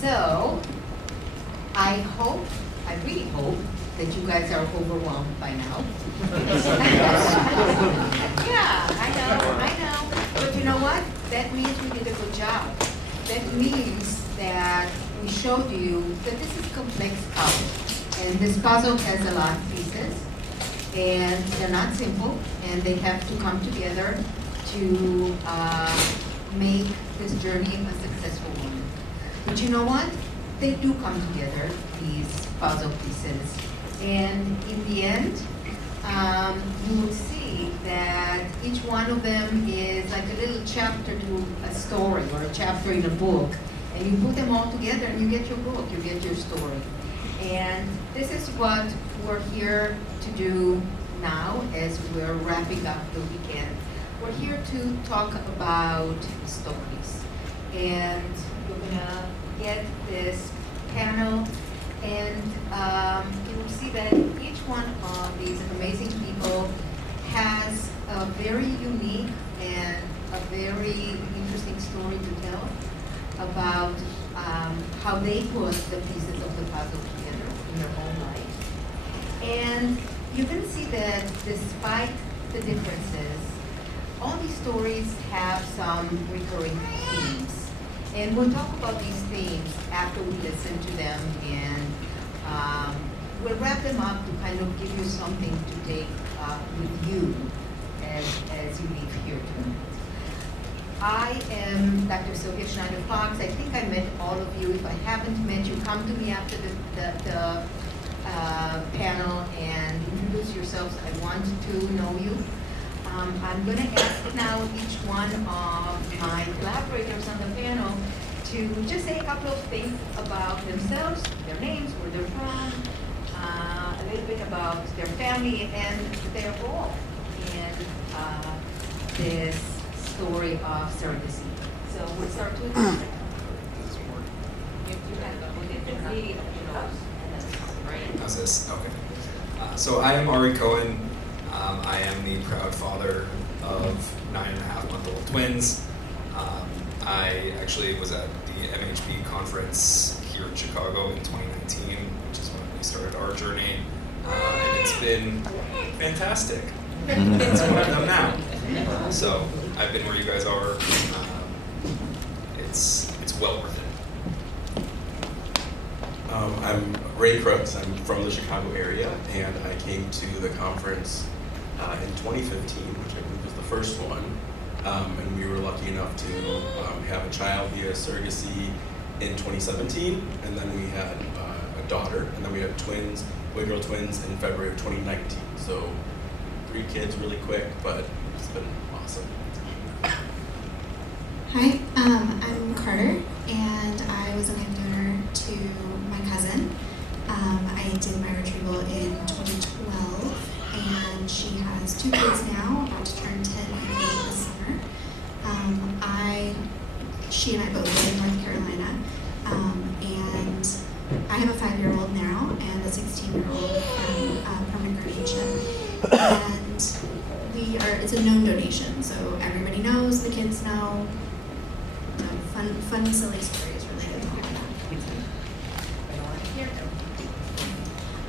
So, I really hope that you guys are overwhelmed by now. Yeah, I know. But you know what? That means we did a good job. That means that we showed you that this is a complex puzzle. And this puzzle has a lot of pieces. And they're not simple. And they have to come together to make this journey a successful one. But you know what? They do come together, these puzzle pieces. And in the end, you will see that each one of them is like a little chapter to a story or a chapter in a book. And you put them all together and you get your book, you get your story. And this is what we're here to do now as we're wrapping up the weekend. We're here to talk about stories. And we're gonna get this panel, and you will see that each one of these amazing people has a very unique and a very interesting story to tell about how they put the pieces of the puzzle together in their own life. And you can see that despite the differences, all these stories have some recurring themes. And we'll talk about these themes after we listen to them, and we'll wrap them up to kind of give you something to take with you as you leave here tonight. I am Dr. Sylvia Schneider-Fox. I think I met all of you. If I haven't met you, come to me after the panel and introduce yourselves. I want to know you. I'm going to ask now each one of my collaborators on the panel to just say a couple of things about themselves, their names, where they're from, a little bit about their family and their role in this story of surrogacy. So we'll start with you. You had to put it in really, How's this? Okay. So I am Ari Cohen. I am the proud father of 9.5-month-old twins. I actually was at the MHP conference here in Chicago in 2019, which is when we started our journey, and it's been fantastic. That's what I've done now. So I've been where you guys are. It's well worth it. I'm Ray Crooks. I'm from the Chicago area, and I came to the conference in 2015, which I believe was the first one, and we were lucky enough to have a child via surrogacy in 2017, and then we had a daughter, and then we had twins, boy-girl twins, in February of 2019. So 3 kids really quick, but it's been awesome. Hi, I'm Carter, and I was an egg donor to my cousin. I did my retrieval in 2012, and she has 2 kids now, about to turn 10 and 8 this summer. She and I both live in North Carolina, and I have a 5-year-old now and a 16-year-old from permanent guardianship. And it's a known donation, so everybody knows, the kids know. Fun, silly stories related to all of that.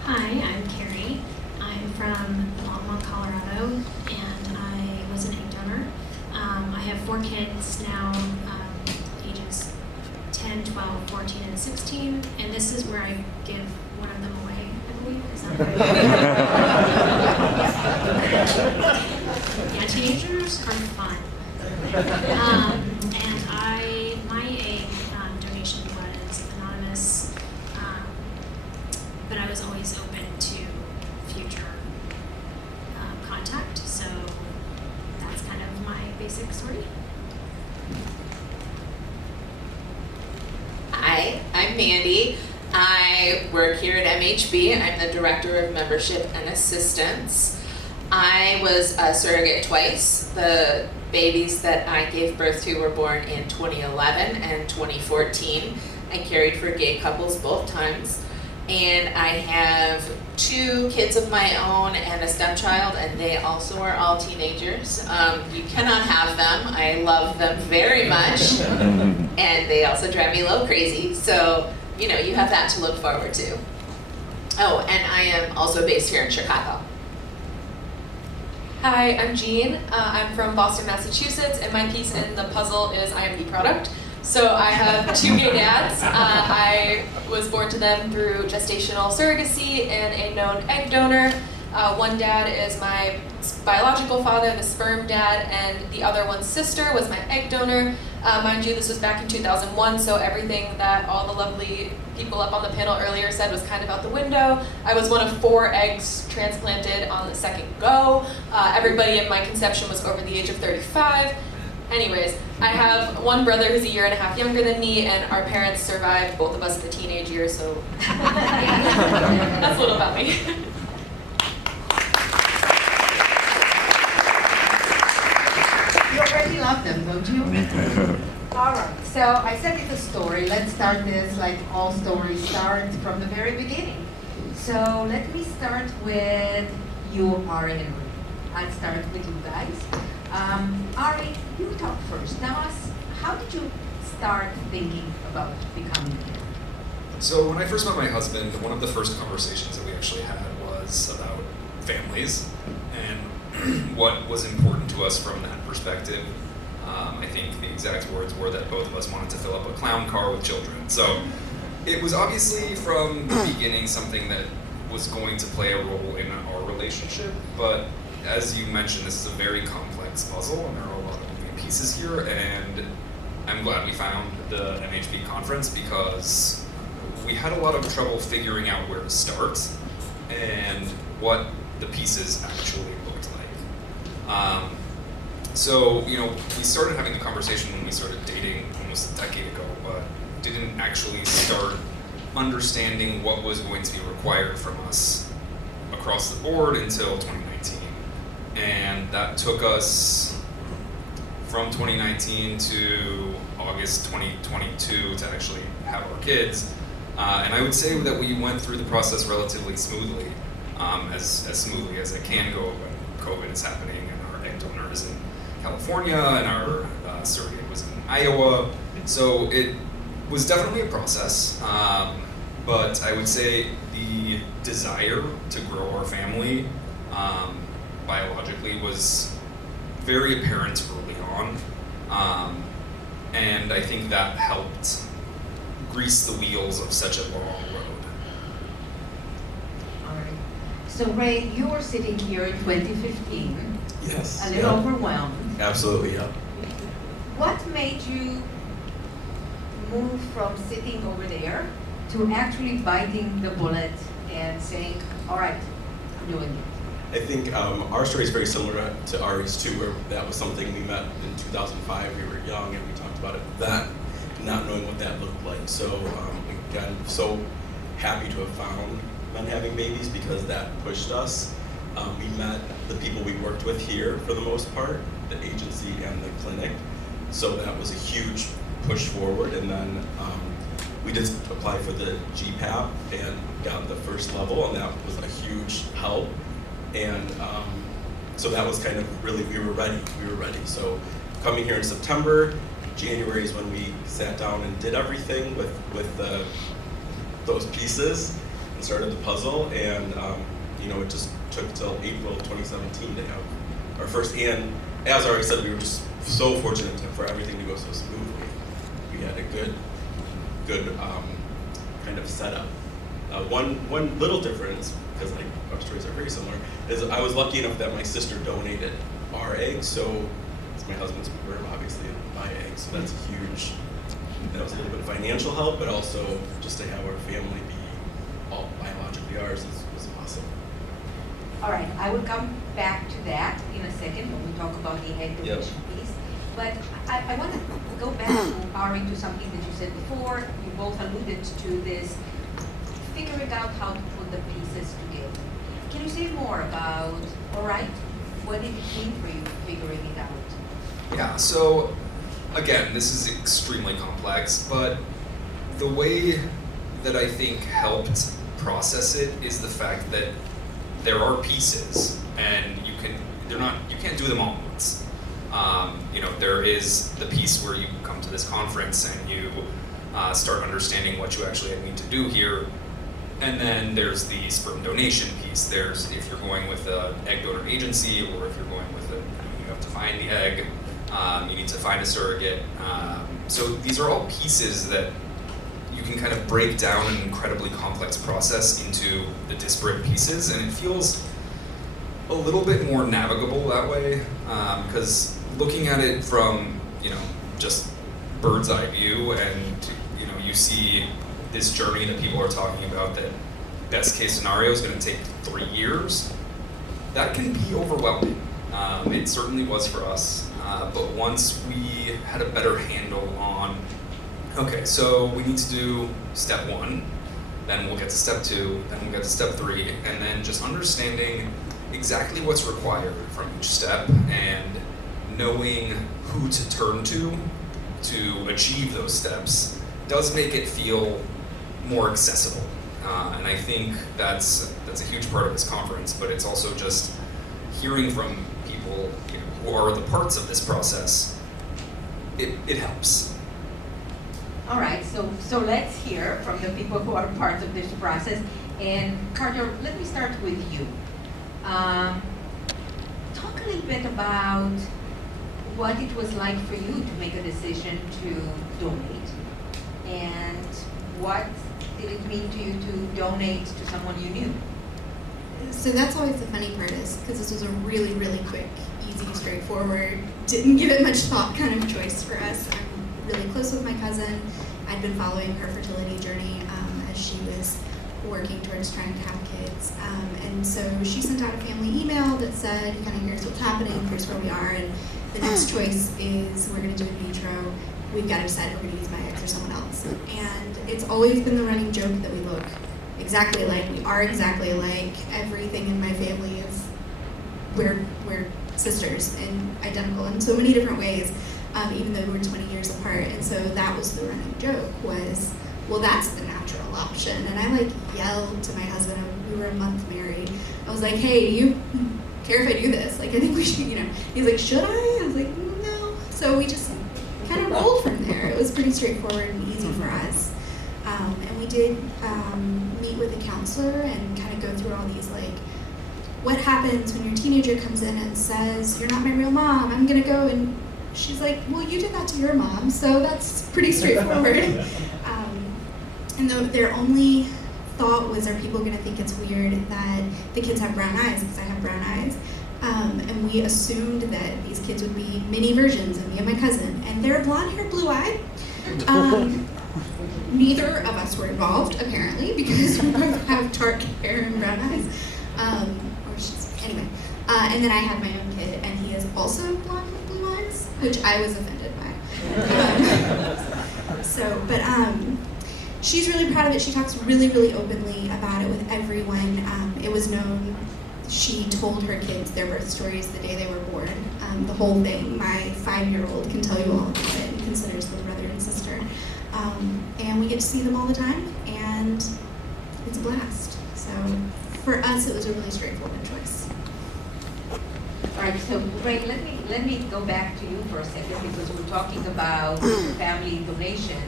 Hi, I'm Carrie. I'm from Longmont, Colorado, and I was an egg donor. I have 4 kids now, ages 10, 12, 14, and 16, and this is where I give one of them away, I believe. Is that right? Yeah, teenagers are fun. And my egg donation was anonymous, but I was always open to future contact, so that's kind of my basic story. Hi, I'm Mandy. I work here at MHB. I'm the Director of Membership and Assistance. I was a surrogate twice. The babies that I gave birth to were born in 2011 and 2014. I carried for gay couples both times. And I have 2 kids of my own and a stepchild, and they also are all teenagers. You cannot have them. I love them very much, and they also drive me a little crazy. So, you know, you have that to look forward to. Oh, and I am also based here in Chicago. Hi, I'm Jean. I'm from Boston, Massachusetts, and my piece in the puzzle is I am the product. So I have 2 gay dads. I was born to them through gestational surrogacy and a known egg donor. One dad is my biological father, the sperm dad, and the other one's sister was my egg donor. Mind you, this was back in 2001, so everything that all the lovely people up on the panel earlier said was kind of out the window. I was one of 4 eggs transplanted on the second go. Everybody in my conception was over the age of 35. Anyways, I have one brother who's 1.5 years younger than me, and our parents survived both of us in the teenage years, so that's a little about me. You already love them, don't you? All right, so I said it's a story. Let's start this like all stories start from the very beginning. So let me start with you, Ari and Ruth. I'll start with you guys. Ari, you talk first. Tell us, how did you start thinking about becoming a parent? So when I first met my husband, one of the first conversations that we actually had was about families and what was important to us from that perspective. I think the exact words were that both of us wanted to fill up a clown car with children. So it was obviously from the beginning something that was going to play a role in our relationship, but as you mentioned, this is a very complex puzzle, and there are a lot of moving pieces here, and I'm glad we found the MHP conference because we had a lot of trouble figuring out where to start and what the pieces actually looked like. So, you know, we started having the conversation when we started dating almost a decade ago, but didn't actually start understanding what was going to be required from us across the board until 2019. And that took us from 2019 to August 2022 to actually have our kids. And I would say that we went through the process relatively smoothly, as smoothly as it can go when COVID is happening and our egg donor is in California and our surrogate was in Iowa. So it was definitely a process, but I would say the desire to grow our family biologically was very apparent early on, and I think that helped grease the wheels of such a long road. All right. So Ray, you were sitting here in 2015, Yes. a little overwhelmed. Absolutely, yeah. What made you move from sitting over there to actually biting the bullet and saying, all right, I'm doing it? I think our story is very similar to Ari's too, where that was something we met in 2005. We were young and we talked about it then, not knowing what that looked like. So again, so happy to have found Men Having Babies because that pushed us. We met the people we worked with here for the most part, the agency and the clinic. So that was a huge push forward. And then we did apply for the GPAP and got the first level, and that was a huge help. And so that was kind of really, we were ready. So coming here in September, January is when we sat down and did everything with those pieces and started the puzzle. And you know, it just took till April 2017 to have our first. And as I already said, we were just so fortunate for everything to go so smoothly. We had a good kind of setup. One little difference, because our stories are very similar, is I was lucky enough that my sister donated our eggs, so it's my husband's sperm, obviously, my eggs, so that's huge. That was a little bit of financial help, but also just to have our family be all biologically ours was awesome. All right, I will come back to that in a second when we talk about the egg donation piece. But I want to go back to Ari, to something that you said before. You both alluded to this, figuring out how to put the pieces together. Can you say more about, all right, what did it mean for you figuring it out? Yeah, so again, this is extremely complex, but the way that I think helped process it is the fact that there are pieces, and you can't do them all at once. There is the piece where you come to this conference and you start understanding what you actually need to do here. And then there's the sperm donation piece. There's if you're going with an egg donor agency, or if you're going with you have to find the egg, you need to find a surrogate. So these are all pieces that you can kind of break down an incredibly complex process into the disparate pieces, and it feels a little bit more navigable that way, because looking at it from just bird's eye view, and you see this journey that people are talking about, that best case scenario is going to take 3 years. That can be overwhelming. It certainly was for us, but once we had a better handle on, okay, so we need to do step 1, then we'll get to step 2, then we'll get to step 3, and then just understanding exactly what's required from each step and knowing who to turn to achieve those steps does make it feel more accessible. And I think that's a huge part of this conference, but it's also just hearing from people who are the parts of this process. It helps. All right, so let's hear from the people who are part of this process. And Carter, let me start with you. Talk a little bit about what it was like for you to make a decision to donate, and what did it mean to you to donate to someone you knew? So that's always the funny part, is because this was a really, really quick, easy, straightforward, didn't give it much thought kind of choice for us. I'm really close with my cousin. I'd been following her fertility journey as she was working towards trying to have kids. And so she sent out a family email that said, kind of, here's what's happening, here's where we are, and the next choice is we're going to do in vitro. We've got to decide if we're going to use my eggs or someone else. And it's always been the running joke that we look exactly alike. We are exactly alike. Everything in my family is, we're sisters and identical in so many different ways, even though we're 20 years apart. And so that was the running joke, was, well, that's the natural option. And I yelled to my husband, we were a month married. I was like, hey, you care if I do this? I think we should, He's like, should I? I was like, no. So we just kind of rolled from there. It was pretty straightforward and easy for us. And we did meet with a counselor and kind of go through all these, what happens when your teenager comes in and says, you're not my real mom, I'm going to go, and she's like, well, you did that to your mom, so that's pretty straightforward. And their only thought was, are people going to think it's weird that the kids have brown eyes, because I have brown eyes? And we assumed that these kids would be mini versions of me and my cousin, and they're blonde hair, blue eyed. Neither of us were involved, apparently, because we both have dark hair and brown eyes. Anyway. And then I had my own kid, and he is also blonde with blue eyes, which I was offended by. She's really proud of it. She talks really, really openly about it with everyone. It was known. She told her kids their birth stories the day they were born. The whole thing. My 5-year-old can tell you all about it and considers them brother and sister. And we get to see them all the time, and it's a blast. So for us, it was a really straightforward choice. All right, so Ray, let me go back to you for a second, because we're talking about family donation,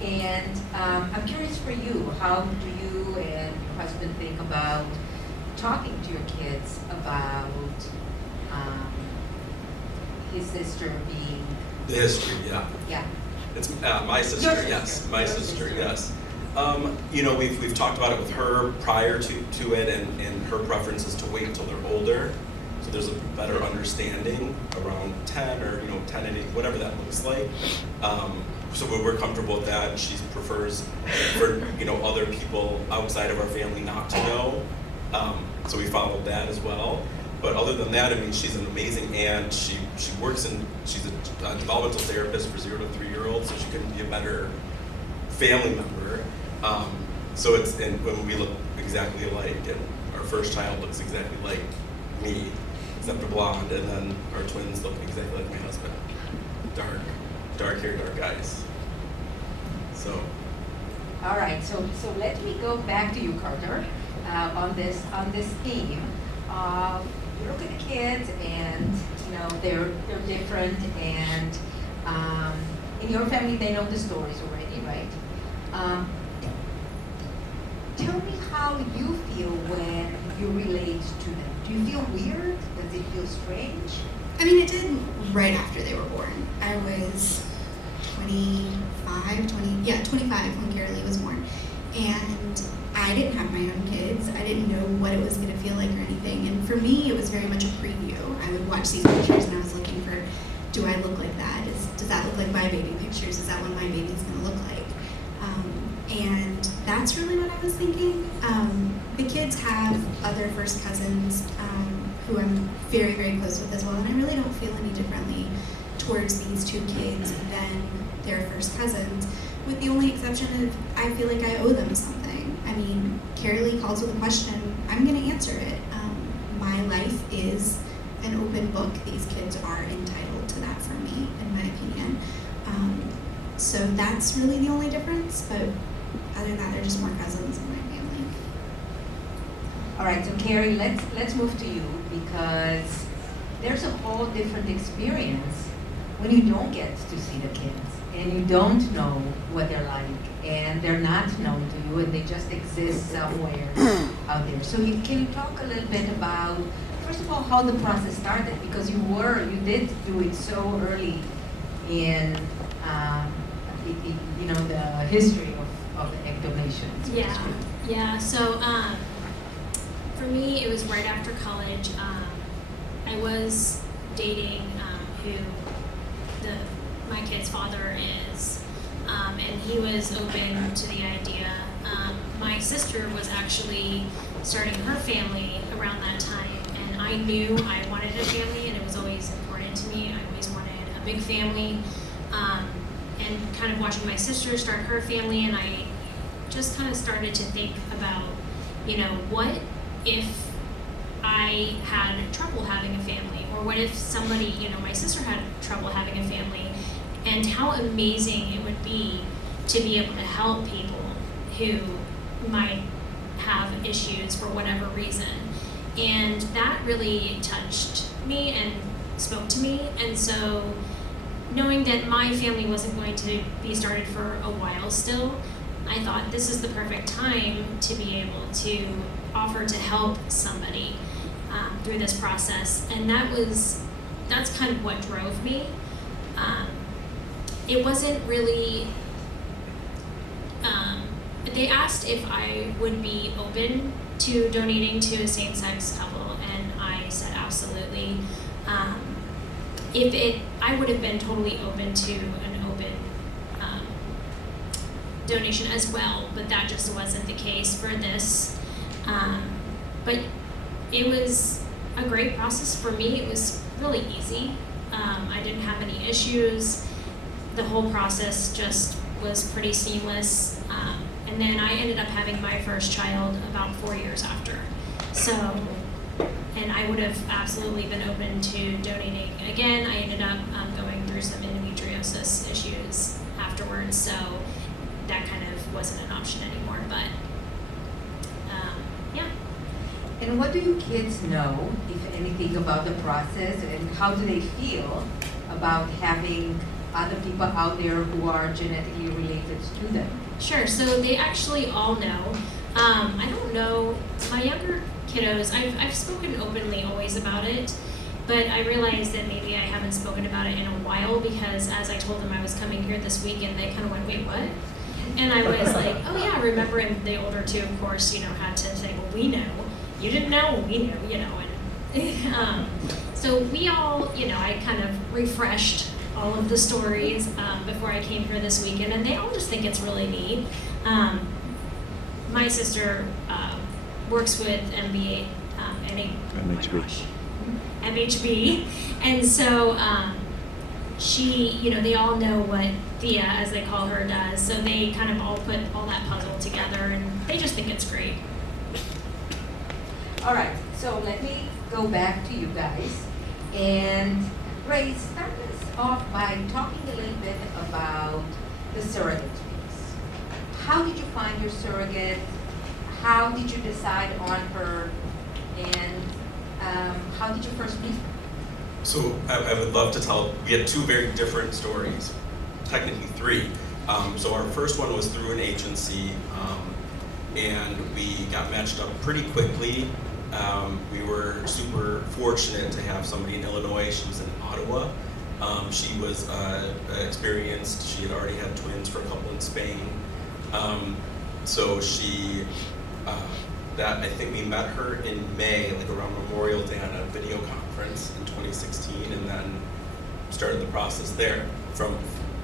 and I'm curious for you, how do you and your husband think about talking to your kids about his sister being... The history, yeah. Yeah. It's my sister, Your yes. sister. My Your sister, sister. yes. We've talked about it with her prior to it, and her preference is to wait until they're older, so there's a better understanding around 10 or 10 and 8, whatever that looks like. So we're comfortable with that. She prefers for other people outside of our family not to know. So we followed that as well. But other than that, she's an amazing aunt. She works she's a developmental therapist for 0 to 3-year-olds, so she couldn't be a better family member. So when we look exactly alike, and our first child looks exactly like me, except for blonde, and then our twins look exactly like my husband. Dark hair, dark eyes. So All right, so let me go back to you, Carter, on this theme. You look at the kids, and you know they're different, and in your family they know the stories already, right? Tell me how you feel when you relate to them. Do you feel weird? Does it feel strange? I mean, it did right after they were born. I was 25 when Carolee was born. And I didn't have my own kids. I didn't know what it was going to feel like or anything. And for me, it was very much a preview. I would watch these pictures and I was looking for, do I look like that? Does that look like my baby pictures? Is that what my baby's going to look like? And that's really what I was thinking. The kids have other first cousins who I'm very, very close with as well. And I really don't feel any differently towards these two kids than their first cousins, with the only exception of I feel like I owe them something. I mean, Carolee calls with a question, I'm going to answer it. My life is an open book. These kids are entitled to that from me, in my opinion. So that's really the only difference, but other than that, they're just more cousins in my family. All right, so Carrie, let's move to you, because there's a whole different experience when you don't get to see the kids and you don't know what they're like and they're not known to you and they just exist somewhere out there. So can you talk a little bit about, first of all, how the process started? Because you did do it so early in the history of the egg donation. Yeah. So for me, it was right after college. I was dating who my kid's father is, and he was open to the idea. My sister was actually starting her family around that time, and I knew I wanted a family, and it was always important to me. I always wanted a big family, and kind of watching my sister start her family, and I just kind of started to think about, what if I had trouble having a family, or what if somebody, my sister had trouble having a family, and how amazing it would be to be able to help people who might have issues for whatever reason. And that really touched me and spoke to me. And so knowing that my family wasn't going to be started for a while still, I thought this is the perfect time to be able to offer to help somebody through this process. And that's kind of what drove me. It wasn't really, they asked if I would be open to donating to a same-sex couple, and I said absolutely. I would have been totally open to an open donation as well, but that just wasn't the case for this. But it was a great process for me. It was really easy. I didn't have any issues. The whole process just was pretty seamless. And then I ended up having my first child about 4 years after. So, and I would have absolutely been open to donating again. I ended up going through some endometriosis issues afterwards, so that kind of wasn't an option anymore, but yeah. And what do your kids know, if anything, about the process, and how do they feel about having other people out there who are genetically related to them? Sure, so they actually all know. I don't know, my younger kiddos, I've spoken openly always about it, but I realized that maybe I haven't spoken about it in a while, because as I told them I was coming here this weekend, they kind of went, wait, what? And I was like, oh yeah, I remember. And the older two, of course, had to say, well, we know. You didn't know, we know, and so we all, I kind of refreshed all of the stories before I came here this weekend, and they all just think it's really neat. My sister works with MHB, and so she, they all know what Thea, as they call her, does, so they kind of all put all that puzzle together, and they just think it's great. All right, so let me go back to you guys. And Ray, start us off by talking a little bit about the surrogate piece. how did you find your surrogate? How did you decide on her? And how did you first meet her? So I would love to tell, we had 2 very different stories, technically 3. So our first one was through an agency, and we got matched up pretty quickly. We were super fortunate to have somebody in Illinois. She was in Ottawa. She was experienced. She had already had twins for a couple in Spain. So she, I think we met her in May, like around Memorial Day on a video conference in 2016, and then started the process there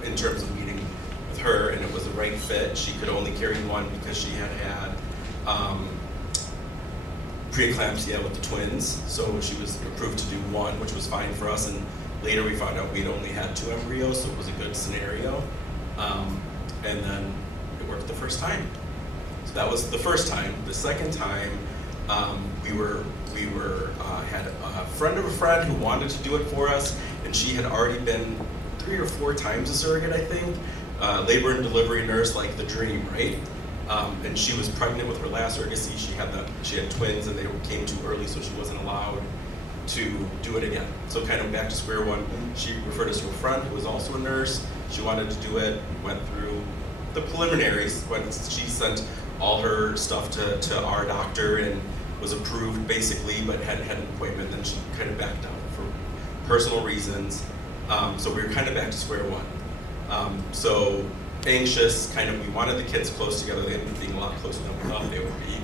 in terms of meeting with her, and it was the right fit. She could only carry one because she had preeclampsia with the twins, so she was approved to do 1, which was fine for us, and later we found out we'd only had 2 embryos, so it was a good scenario. And then it worked the first time. So that was the first time. The second time, we had a friend of a friend who wanted to do it for us, and she had already been 3 or 4 times a surrogate, I think. Labor and delivery nurse, like the dream, right? And she was pregnant with her last surrogacy. She had twins, and they came too early, so she wasn't allowed to do it again. So kind of back to square one. She referred us to a friend who was also a nurse. She wanted to do it, went through the preliminaries when she sent all her stuff to our doctor and was approved basically, but hadn't had an appointment. Then she kind of backed out for personal reasons. So we were kind of back to square one. So anxious, we wanted the kids close together. They ended up being a lot closer than we thought they would be.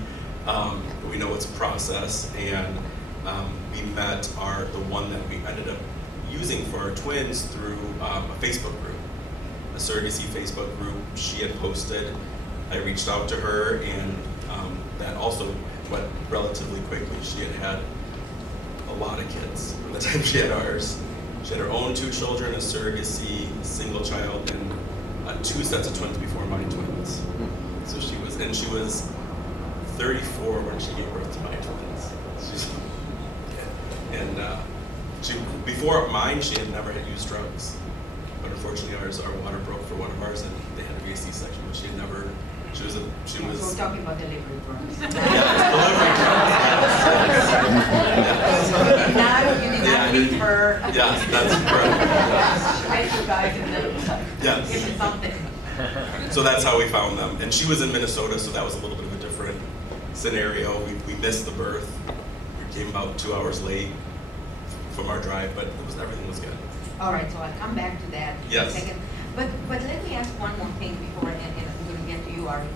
But we know it's a process, and we met the one that we ended up using for our twins through a Facebook group, a surrogacy Facebook group. She had posted. I reached out to her, and that also went relatively quickly. She had a lot of kids from the time she had ours. She had her own 2 children, a surrogacy, single child, and 2 sets of twins before my twins. So she was 34 when she gave birth to my twins. Before mine, she had never had used drugs. But unfortunately, our water broke for one of ours, and they had to be a C-section. But she had never. She was. So we're talking about delivery drugs. You did not leave her. Yes, that's correct. Wait, you guys, and then Yes. give me something. So that's how we found them. And she was in Minnesota, so that was a little bit of a different scenario. We missed the birth. We came about 2 hours late from our drive, but everything was good. All right, so I'll come back to that in a Yes. second. But let me ask one more thing before, and I'm going to get to you, Ari.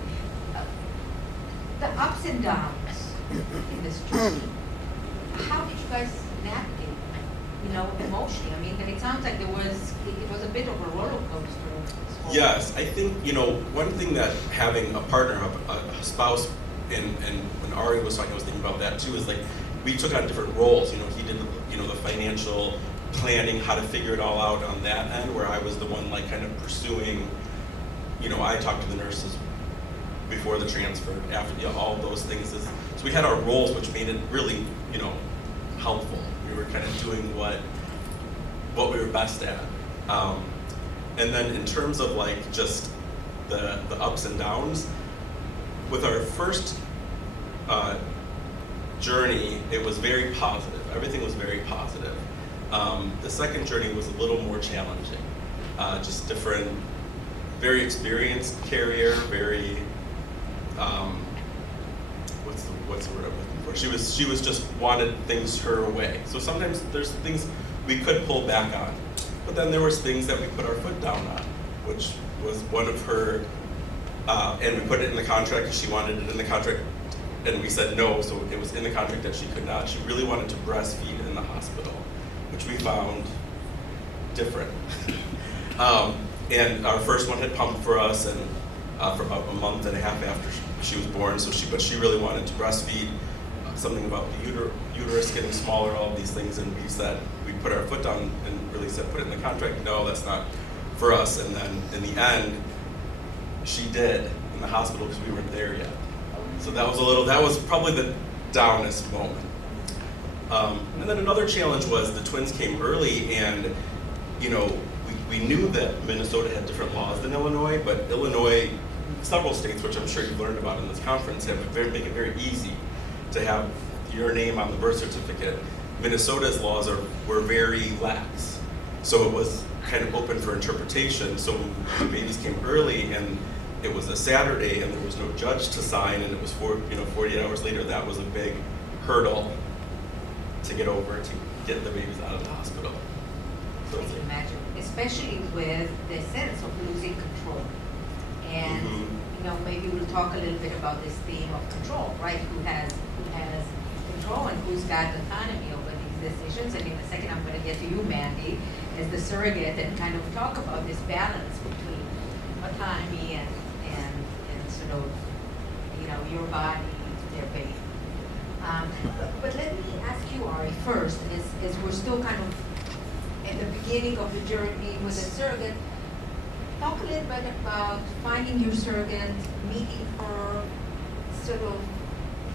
The ups and downs in this journey, how did you guys navigate, emotionally? I mean, it sounds like it was a bit of a roller coaster. This whole- Yes, I think, one thing that having a partner, a spouse, and when Ari was talking, I was thinking about that too, is like, we took on different roles. He did, the financial planning, how to figure it all out on that end, where I was the one kind of pursuing, I talked to the nurses before the transfer, after, all those things. So we had our roles, which made it really, helpful. We were kind of doing what we were best at. And then in terms of just the ups and downs, with our first journey, it was very positive. Everything was very positive. The second journey was a little more challenging. Just different, very experienced carrier, very, what's the word I'm looking for? She was just wanted things her way. So sometimes there's things we could pull back on, but then there was things that we put our foot down on, which was one of her, and we put it in the contract because she wanted it in the contract, and we said no, so it was in the contract that she could not. She really wanted to breastfeed in the hospital, which we found different. And our first one had pumped for us, and for about a month and a half after she was born. But she really wanted to breastfeed. Something about the uterus getting smaller, all of these things, and we put our foot down and really said, put it in the contract. No, that's not for us. And then in the end, she did in the hospital because we weren't there yet. So that was probably the downest moment. And then another challenge was the twins came early, and we knew that Minnesota had different laws than Illinois, but Illinois several states, which I'm sure you've learned about in this conference, make it very easy to have your name on the birth certificate. Minnesota's laws were very lax, so it was kind of open for interpretation. So the babies came early, and it was a Saturday, and there was no judge to sign, and it was 48 hours later. That was a big hurdle to get over to get the babies out of the hospital. So I can imagine, especially with the sense of losing control. And, you know, maybe we'll talk a little bit about this theme of control, right? Who has control and who's got autonomy over these decisions. And in a second, I'm going to get to you, Mandy, as the surrogate, and kind of talk about this balance between autonomy and sort of, you know, your body, their baby. But let me ask you, Ari, first, as we're still kind of at the beginning of the journey with a surrogate, talk a little bit about finding your surrogate, meeting her, sort of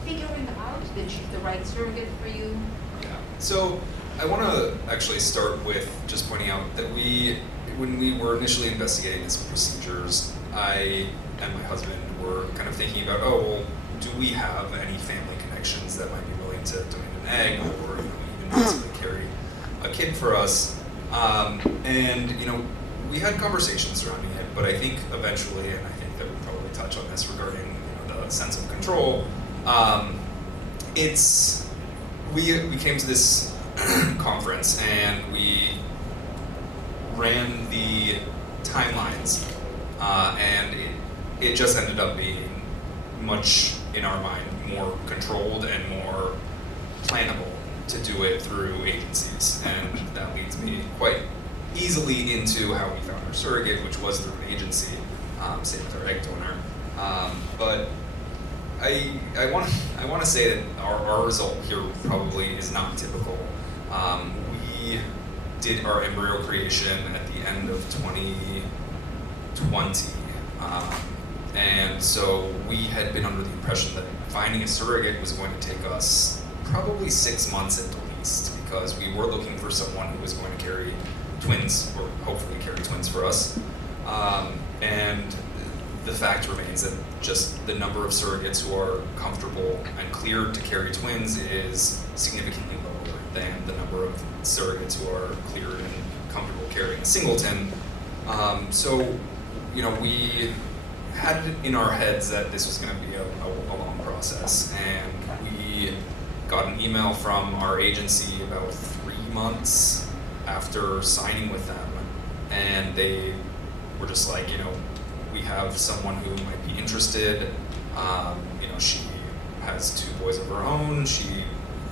figuring out that she's the right surrogate for you. Yeah. So I want to actually start with just pointing out that when we were initially investigating these procedures, I and my husband were kind of thinking about, oh, well, do we have any family connections that might be willing to donate an egg or even possibly carry a kid for us? And we had conversations surrounding it, but I think eventually, and I think that we'll probably touch on this regarding the sense of control. We came to this conference and we ran the timelines, and it just ended up being much, in our mind, more controlled and more plannable to do it through agencies, and that leads me quite easily into how we found our surrogate, which was through an agency, same with our egg donor. But I want to say that our result here probably is not typical. We did our embryo creation at the end of 2020, and so we had been under the impression that finding a surrogate was going to take us probably 6 months at the least, because we were looking for someone who was going to carry twins, or hopefully carry twins for us. And the fact remains that just the number of surrogates who are comfortable and cleared to carry twins is significantly lower than the number of surrogates who are cleared and comfortable carrying a singleton. So, we had it in our heads that this was going to be a long process, and we got an email from our agency about 3 months after signing with them, and they were just like, we have someone who might be interested. She has 2 boys of her own. She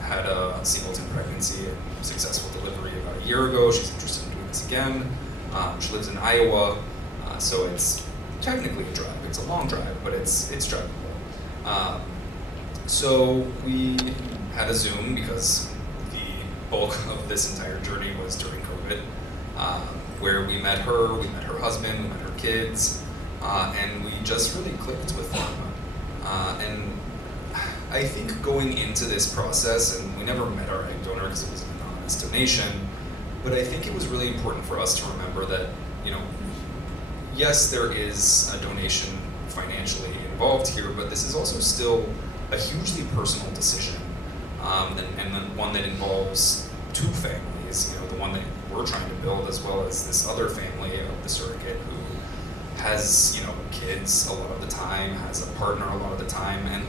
had a singleton pregnancy and successful delivery about a year ago. She's interested in doing this again. She lives in Iowa, so it's technically a drive. It's a long drive, but it's drivable. So we had a Zoom because the bulk of this entire journey was during COVID, where we met her husband, we met her kids, and we just really clicked with them. And I think going into this process, and we never met our egg donor because it was an anonymous donation, but I think it was really important for us to remember that, yes, there is a donation financially involved here, but this is also still a hugely personal decision, and one that involves 2 families, the one that we're trying to build, as well as this other family of the surrogate who has, kids a lot of the time, has a partner a lot of the time, and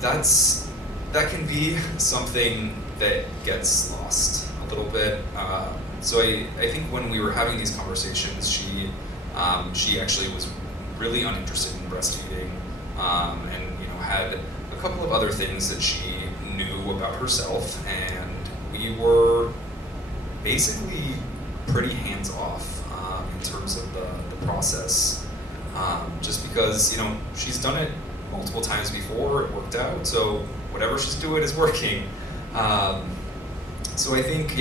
that can be something that gets lost a little bit. So I think when we were having these conversations, she actually was really uninterested in breastfeeding, and had a couple of other things that she knew about herself, and we were basically pretty hands off in terms of the process, just because she's done it multiple times before, it worked out, so whatever she's doing is working. So I think,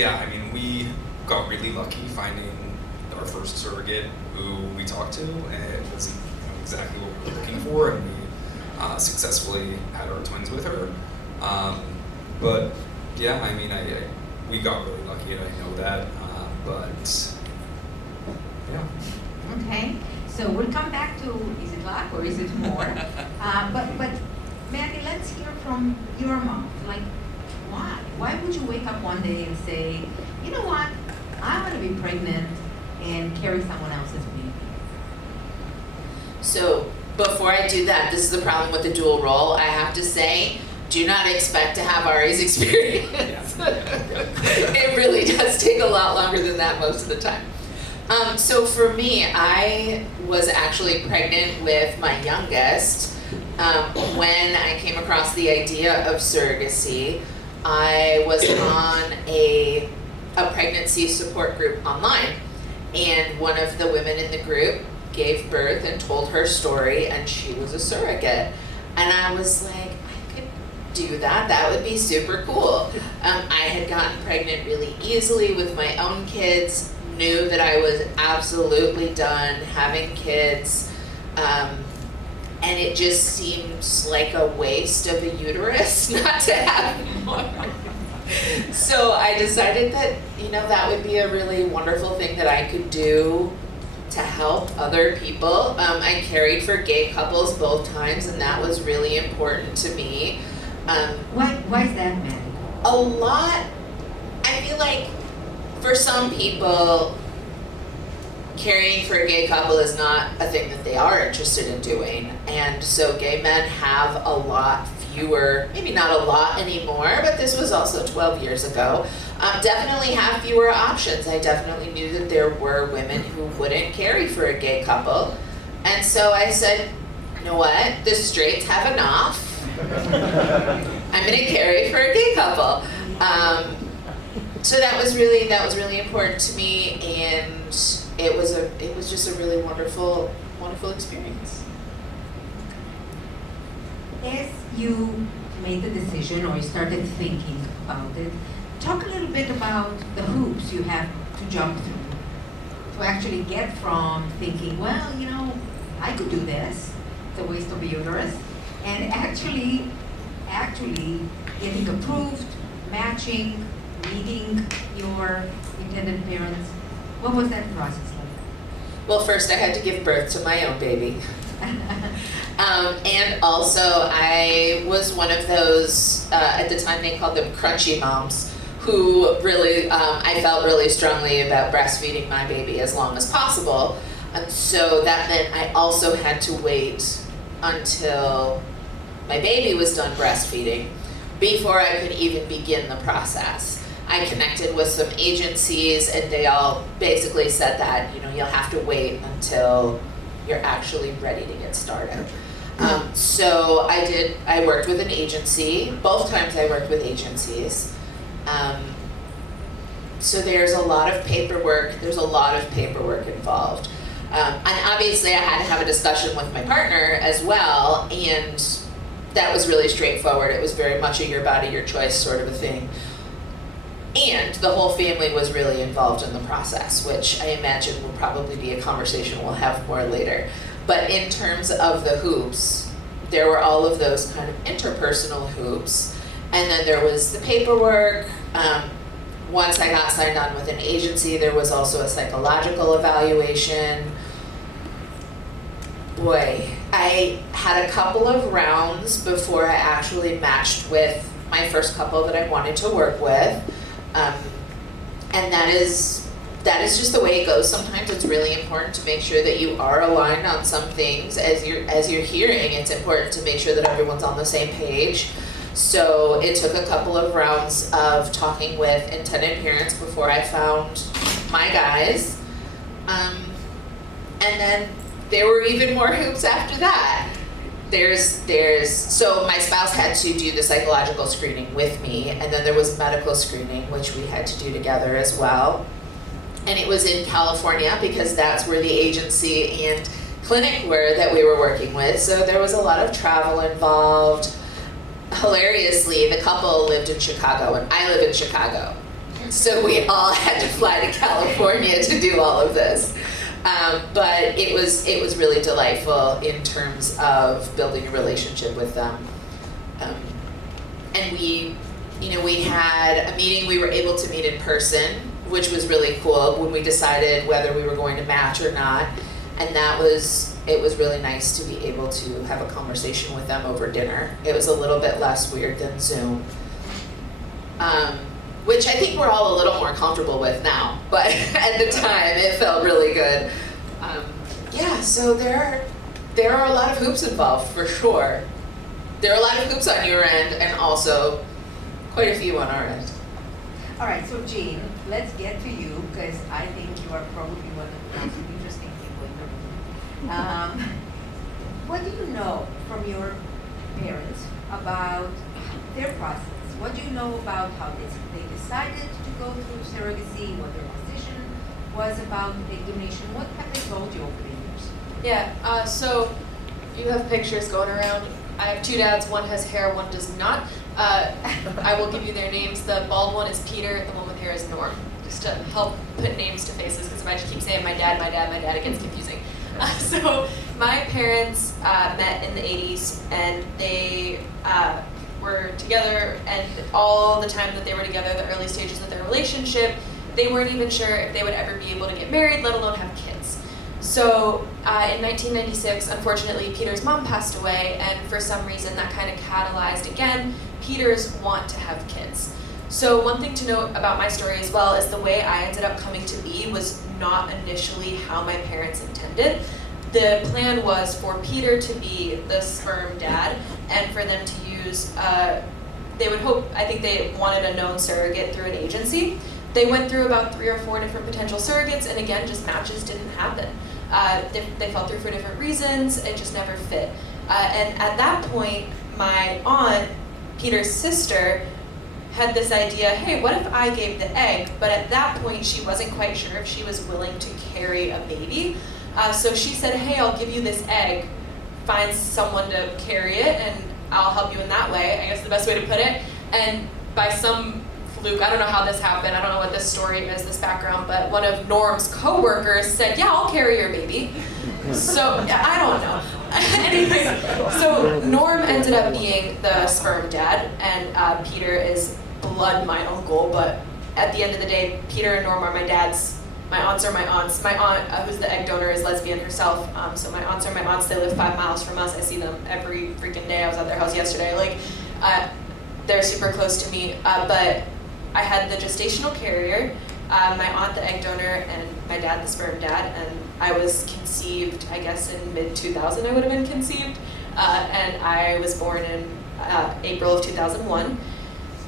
we got really lucky finding our first surrogate who we talked to, and it was exactly what we were looking for, and we successfully had our twins with her. But yeah, we got really lucky, and I know that. But yeah. Okay, So we'll come back to, is it luck or is it more? But Mandy, let's hear from your mom. Like, why? Why would you wake up one day and say, you know what, I want to be pregnant and carry someone else's baby? So before I do that, this is the problem with the dual role. I have to say, do not expect to have Ari's experience. It really does take a lot longer than that most of the time. So for me, I was actually pregnant with my youngest when I came across the idea of surrogacy. I was on a pregnancy support group online, and one of the women in the group gave birth and told her story, and she was a surrogate. And I was like, I could do that. That would be super cool. I had gotten pregnant really easily with my own kids, knew that I was absolutely done having kids, and it just seems like a waste of a uterus not to have more. So I decided that, that would be a really wonderful thing that I could do to help other people. I carried for gay couples both times, and that was really important to me. Why is that, Mandy? A lot, I feel like for some people, caring for a gay couple is not a thing that they are interested in doing. And so gay men have a lot fewer, maybe not a lot anymore, but this was also 12 years ago, definitely have fewer options. I definitely knew that there were women who wouldn't carry for a gay couple. And so I said, you know what, the straights have enough. I'm gonna carry for a gay couple. So that was really important to me, and it was just a really wonderful experience. As you made the decision or you started thinking about it, talk a little bit about the hoops you have to jump through to actually get from thinking, well, I could do this, it's a waste of a uterus, and actually getting approved, matching, meeting your intended parents. What was that process like? Well, first I had to give birth to my own baby. And also I was one of those, at the time they called them crunchy moms, who really, I felt really strongly about breastfeeding my baby as long as possible. And so that meant I also had to wait until my baby was done breastfeeding before I could even begin the process. I connected with some agencies, and they all basically said that, you'll have to wait until you're actually ready to get started. So I worked with an agency. Both times I worked with agencies. So there's a lot of paperwork involved. And obviously I had to have a discussion with my partner as well, and that was really straightforward. It was very much a your body, your choice sort of a thing. And the whole family was really involved in the process, which I imagine will probably be a conversation we'll have more later. But in terms of the hoops, there were all of those kind of interpersonal hoops. And then there was the paperwork. Once I got signed on with an agency, there was also a psychological evaluation. Boy, I had a couple of rounds before I actually matched with my first couple that I wanted to work with. And that is just the way it goes. Sometimes it's really important to make sure that you are aligned on some things. As you're hearing, it's important to make sure that everyone's on the same page. So it took a couple of rounds of talking with intended parents before I found my guys. And then there were even more hoops after that. So my spouse had to do the psychological screening with me, and then there was medical screening, which we had to do together as well. And it was in California because that's where the agency and clinic were that we were working with. So there was a lot of travel involved. Hilariously, the couple lived in Chicago, and I live in Chicago. So we all had to fly to California to do all of this. But it was really delightful in terms of building a relationship with them. And we had a meeting. We were able to meet in person, which was really cool when we decided whether we were going to match or not. and it was really nice to be able to have a conversation with them over dinner. It was a little bit less weird than Zoom, which I think we're all a little more comfortable with now, but at the time it felt really good. Yeah, so there are a lot of hoops involved for sure. There are a lot of hoops on your end, and also quite a few on our end. All right, so Jean, let's get to you, because I think you are probably one of the most interesting people in the room. What do you know from your parents about their process? What do you know about how they decided to go through surrogacy, what their decision was about egg donation? What have they told you over the years? Yeah, so you have pictures going around. I have two dads, one has hair, one does not. I will give you their names. The bald one is Peter, the one with hair is Norm, just to help put names to faces, because if I just keep saying my dad, it gets confusing. So my parents met in the 80s, and they were together, and all the time that they were together, the early stages of their relationship, they weren't even sure if they would ever be able to get married, let alone have kids. So in 1996, unfortunately, Peter's mom passed away, and for some reason that kind of catalyzed, again, Peter's want to have kids. So one thing to note about my story as well is the way I ended up coming to be was not initially how my parents intended. The plan was for Peter to be the sperm dad, and for them to use, they would hope, I think they wanted a known surrogate through an agency. They went through about 3 or 4 different potential surrogates, and again, just matches didn't happen. They fell through for different reasons, it just never fit. And at that point, my aunt, Peter's sister, had this idea, hey, what if I gave the egg? But at that point, she wasn't quite sure if she was willing to carry a baby. So she said, hey, I'll give you this egg, find someone to carry it, and I'll help you in that way, I guess the best way to put it. And by some fluke, I don't know how this happened, I don't know what this story is, this background, but one of Norm's co-workers said, yeah, I'll carry your baby. So, yeah, I don't know. Anyway, so Norm ended up being the sperm dad, and Peter is blood my uncle, but at the end of the day, Peter and Norm are my dads. My aunts are my aunts. My aunt, who's the egg donor, is lesbian herself, so my aunts are my aunts. They live 5 miles from us. I see them every freaking day. I was at their house yesterday. Like, they're super close to me, but I had the gestational carrier, my aunt the egg donor, and my dad the sperm dad, and I was conceived, I guess in mid-2000 I would have been conceived, and I was born in April of 2001.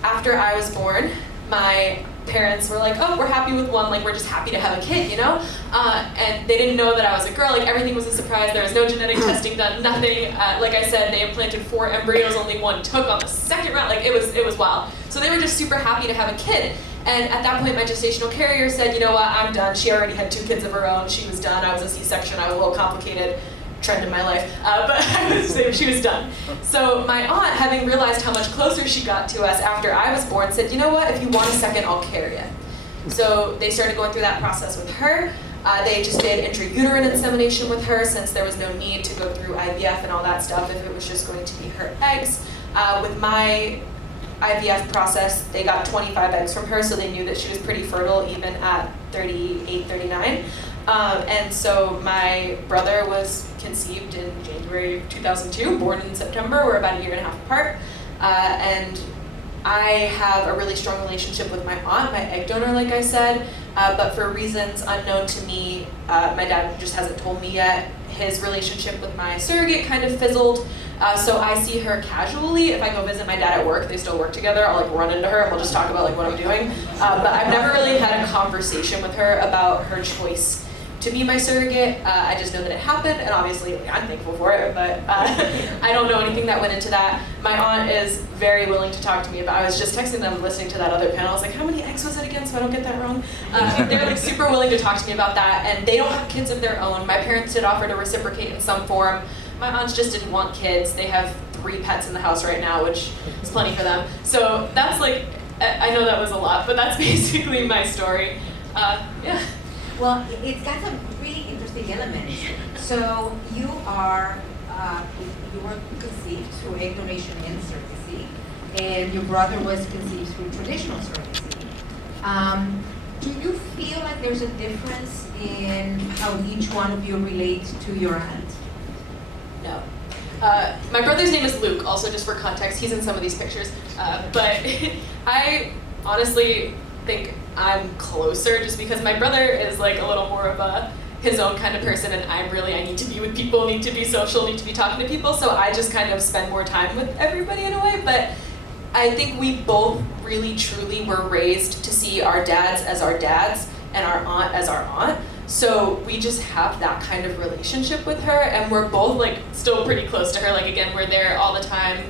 After I was born, my parents were like, oh, we're happy with one, like we're just happy to have a kid, you know? And they didn't know that I was a girl, like everything was a surprise, there was no genetic testing done, nothing. Like I said, they implanted 4 embryos, only 1 took on the second round, like it was wild. So they were just super happy to have a kid. And at that point, my gestational carrier said, you know what, I'm done. She already had 2 kids of her own, she was done, I was a C-section, I was a little complicated, trend in my life, but she was done. So my aunt, having realized how much closer she got to us after I was born, said, you know what, if you want a second, I'll carry it. So they started going through that process with her. They just did intrauterine insemination with her, since there was no need to go through IVF and all that stuff if it was just going to be her eggs. With my IVF process, they got 25 eggs from her, so they knew that she was pretty fertile even at 38, 39. And so my brother was conceived in January 2002, born in September. We're about 1.5 years apart. And I have a really strong relationship with my aunt, my egg donor, like I said, but for reasons unknown to me, my dad just hasn't told me yet. His relationship with my surrogate kind of fizzled. So I see her casually. If I go visit my dad at work, they still work together, I'll like run into her and we'll just talk about like what I'm doing. But I've never really had a conversation with her about her choice to be my surrogate. I just know that it happened, and obviously I'm thankful for it, but I don't know anything that went into that. My aunt is very willing to talk to me about, I was just texting them listening to that other panel, I was like, how many eggs was it again, so I don't get that wrong? They're like super willing to talk to me about that, and they don't have kids of their own. My parents did offer to reciprocate in some form. My aunts just didn't want kids. They have 3 pets in the house right now, which is plenty for them. So that's like, I know that was a lot, but that's basically my story. Yeah. Well, it's got some really interesting elements. So you were conceived through egg donation and surrogacy, and your brother was conceived through traditional surrogacy. Do you feel like there's a difference in how each one of you relates to your aunt? No. My brother's name is Luke, also just for context. He's in some of these pictures. But I honestly think I'm closer just because my brother is like a little more of his own kind of person, and I need to be with people, need to be social, need to be talking to people, so I just kind of spend more time with everybody in a way. But I think we both really truly were raised to see our dads as our dads and our aunt as our aunt. So we just have that kind of relationship with her, and we're both like still pretty close to her. Like again, we're there all the time.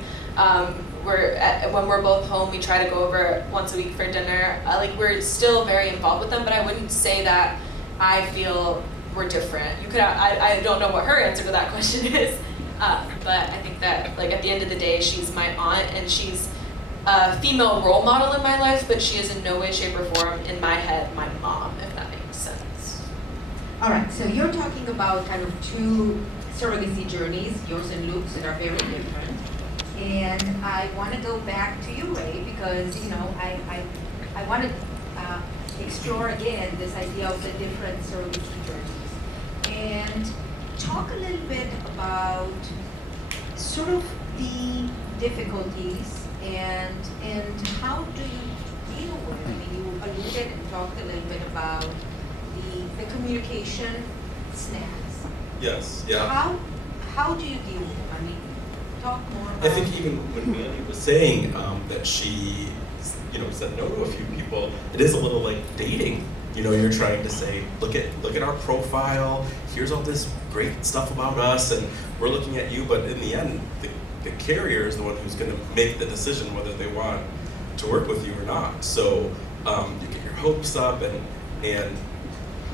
When we're both home, we try to go over once a week for dinner. Like we're still very involved with them, but I wouldn't say that I feel we're different. I don't know what her answer to that question is, but I think that like at the end of the day, she's my aunt, and she's a female role model in my life, but she is in no way, shape, or form in my head my mom, if that makes sense. All right, so you're talking about kind of two surrogacy journeys, yours and Luke's, that are very different. And I want to go back to you, Ray, because I want to explore again this idea of the different surrogacy journeys, and talk a little bit about sort of the difficulties and how do you deal with it. I mean, you alluded and talked a little bit about the communication snags. Yes, yeah. How do you deal with them? I mean, talk more about. I think even when Mandy was saying that she, said no to a few people, it is a little like dating. You're trying to say, look at our profile. Here's all this great stuff about us, and we're looking at you. But in the end, the carrier is the one who's going to make the decision whether they want to work with you or not. So you get your hopes up, and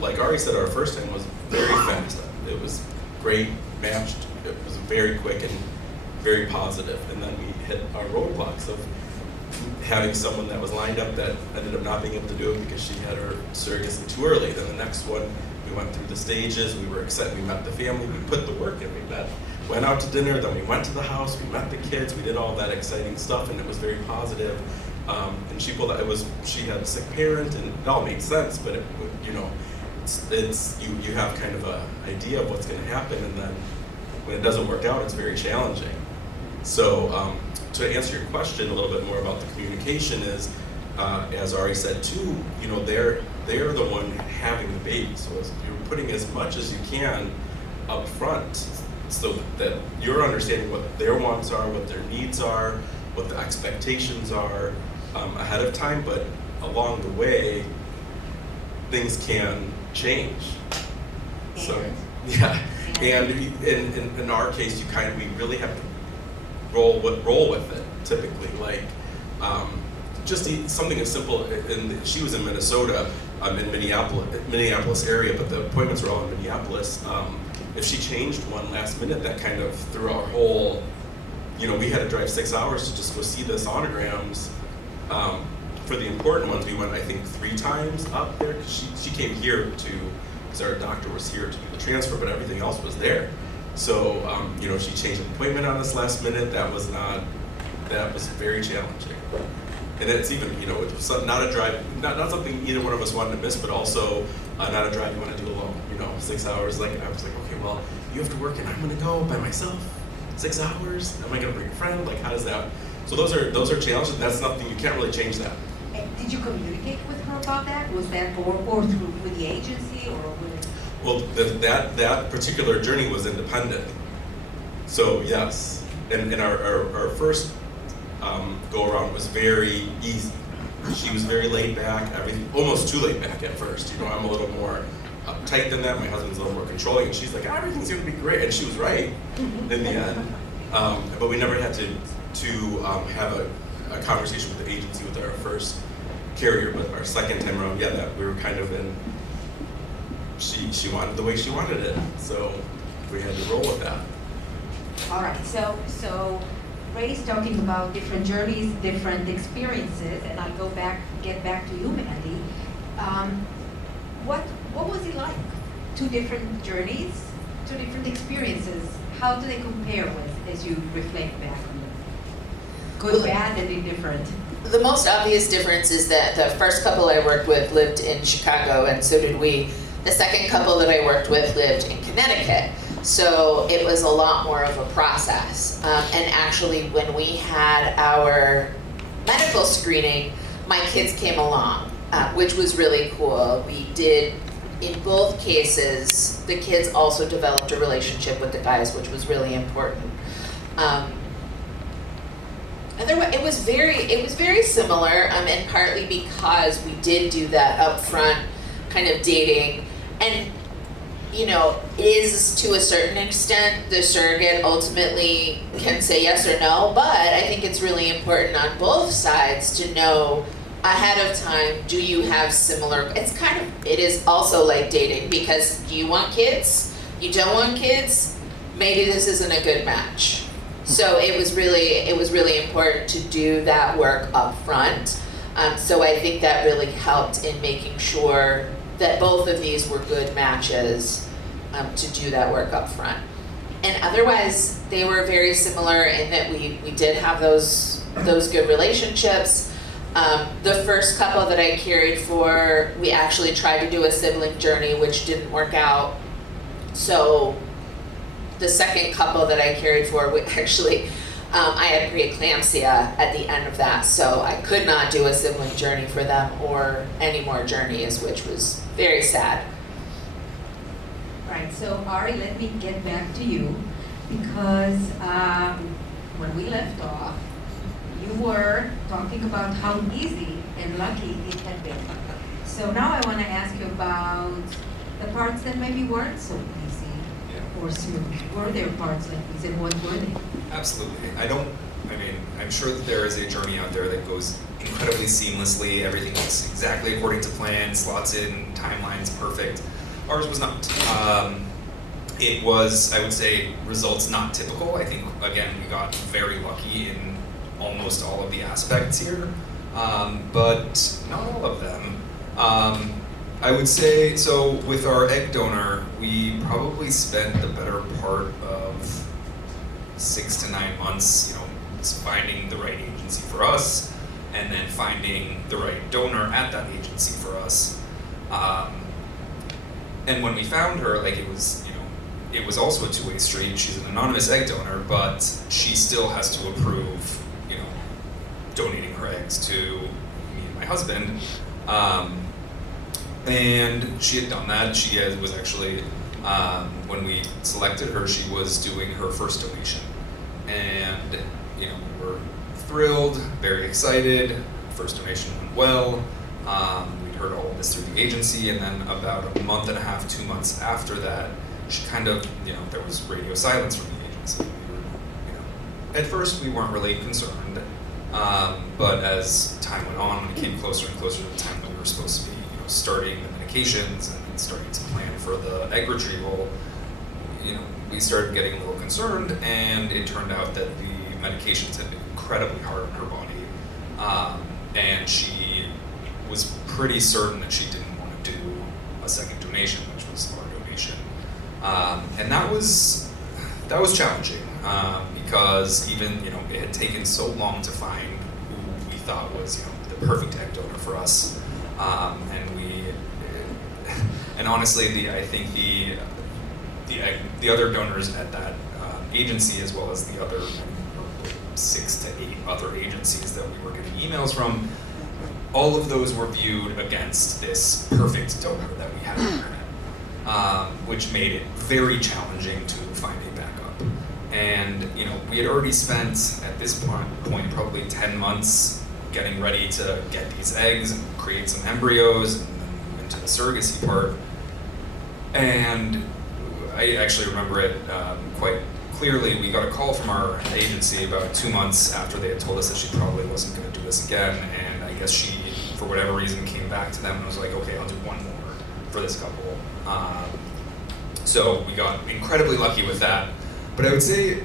like Ari said, our first time was very fast. It was great, matched. It was very quick and very positive. And then we hit our roadblocks of having someone that was lined up that ended up not being able to do it because she had her surrogacy too early. Then the next one, we went through the stages. We were excited. We met the family. We put the work in. We went out to dinner. Then we went to the house. We met the kids. We did all that exciting stuff, and it was very positive. And she pulled out. She had a sick parent, and it all made sense. But you have kind of a idea of what's going to happen, and then when it doesn't work out, it's very challenging. So to answer your question a little bit more about the communication is, as Ari said too, they're the one having the baby, so you're putting as much as you can up front so that you're understanding what their wants are, what their needs are, what the expectations are ahead of time, but along the way, things can change. So, yeah, and in our case, we really have to roll with it. Typically, like just something as simple. And she was in Minnesota, in Minneapolis area, but the appointments were all in Minneapolis. If she changed one last minute, that kind of threw our whole. We had to drive 6 hours to just go see the sonograms. For the important ones, we went, I think, 3 times up there, because she came here because our doctor was here to do the transfer, but everything else was there. So, she changed an appointment on us last minute. That was very challenging. And it's even, it was not a drive, not something either one of us wanted to miss, but also not a drive you want to do alone. 6 hours, I was like, okay, well, you have to work and I'm going to go by myself, 6 hours? Am I going to bring a friend? Like, how does that? So those are challenges. That's nothing, you can't really change that. Did you communicate with her about that? Was that or through with the agency or with? Well, that particular journey was independent. So yes, and our first go around was very easy. She was very laid back, almost too laid back at first. I'm a little more uptight than that. My husband's a little more controlling, and she's like, everything's gonna be great, and she was right in the end. But we never had to have a conversation with the agency with our first carrier, but our second time around, that we were kind of in. She wanted the way she wanted it, so we had to roll with that. All right, so Ray's talking about different journeys, different experiences, and I'll get back to you, Mandy. What was it like? 2 different journeys, 2 different experiences. How do they compare with as you reflect back on them? Good, bad, and indifferent. The most obvious difference is that the first couple I worked with lived in Chicago, and so did we. The second couple that I worked with lived in Connecticut. So it was a lot more of a process. And actually, when we had our medical screening, my kids came along, which was really cool. We did, in both cases, the kids also developed a relationship with the guys, which was really important. Otherwise, it was very similar, and partly because we did do that upfront kind of dating, and is to a certain extent the surrogate ultimately can say yes or no, but I think it's really important on both sides to know ahead of time, do you have similar, it is also like dating, because do you want kids? You don't want kids? Maybe this isn't a good match. So it was really important to do that work up front. So I think that really helped in making sure that both of these were good matches to do that work up front. And otherwise, they were very similar in that we did have those good relationships. The first couple that I cared for, we actually tried to do a sibling journey, which didn't work out. So the second couple that I cared for, I had preeclampsia at the end of that, so I could not do a sibling journey for them or any more journeys, which was very sad. Right, so Ari, let me get back to you, because when we left off, you were talking about how easy and lucky it had been. So now I want to ask you about the parts that maybe weren't so easy or smooth. Were there parts like these, and what were they? Absolutely. I'm sure that there is a journey out there that goes incredibly seamlessly. Everything is exactly according to plan, slots in, timelines perfect. Ours was not. It was, I would say, results not typical. I think, again, we got very lucky in almost all of the aspects here, but not all of them. I would say, so with our egg donor, we probably spent the better part of 6 to 9 months, finding the right agency for us, and then finding the right donor at that agency for us. And when we found her, it was also a two-way street. She's an anonymous egg donor, but she still has to approve, donating her eggs to me and my husband. And she had done that. She was actually, when we selected her, she was doing her first donation. And, we were thrilled, very excited. First donation went well. We'd heard all of this through the agency, and then about a month and a half, 2 months after that, she kind of, there was radio silence from the agency. At first we weren't really concerned, but as time went on, when it came closer and closer to the time that we were supposed to be, starting the medications and starting to plan for the egg retrieval, we started getting a little concerned, and it turned out that the medications had been incredibly hard on her body, and she was pretty certain that she didn't want to do a second donation, which was our donation, and that was challenging, because even it had taken so long to find who we thought was the perfect egg donor for us. And honestly, I think the other donors at that agency, as well as the other 6 to 8 other agencies that we were getting emails from, all of those were viewed against this perfect donor that we had on the internet, which made it very challenging to find a backup. And we had already spent at this point probably 10 months getting ready to get these eggs and create some embryos and then move into the surrogacy part. And I actually remember it quite clearly. We got a call from our agency about 2 months after they had told us that she probably wasn't going to do this again, and I guess she, for whatever reason, came back to them and was like, okay, I'll do one more for this couple. So we got incredibly lucky with that. But I would say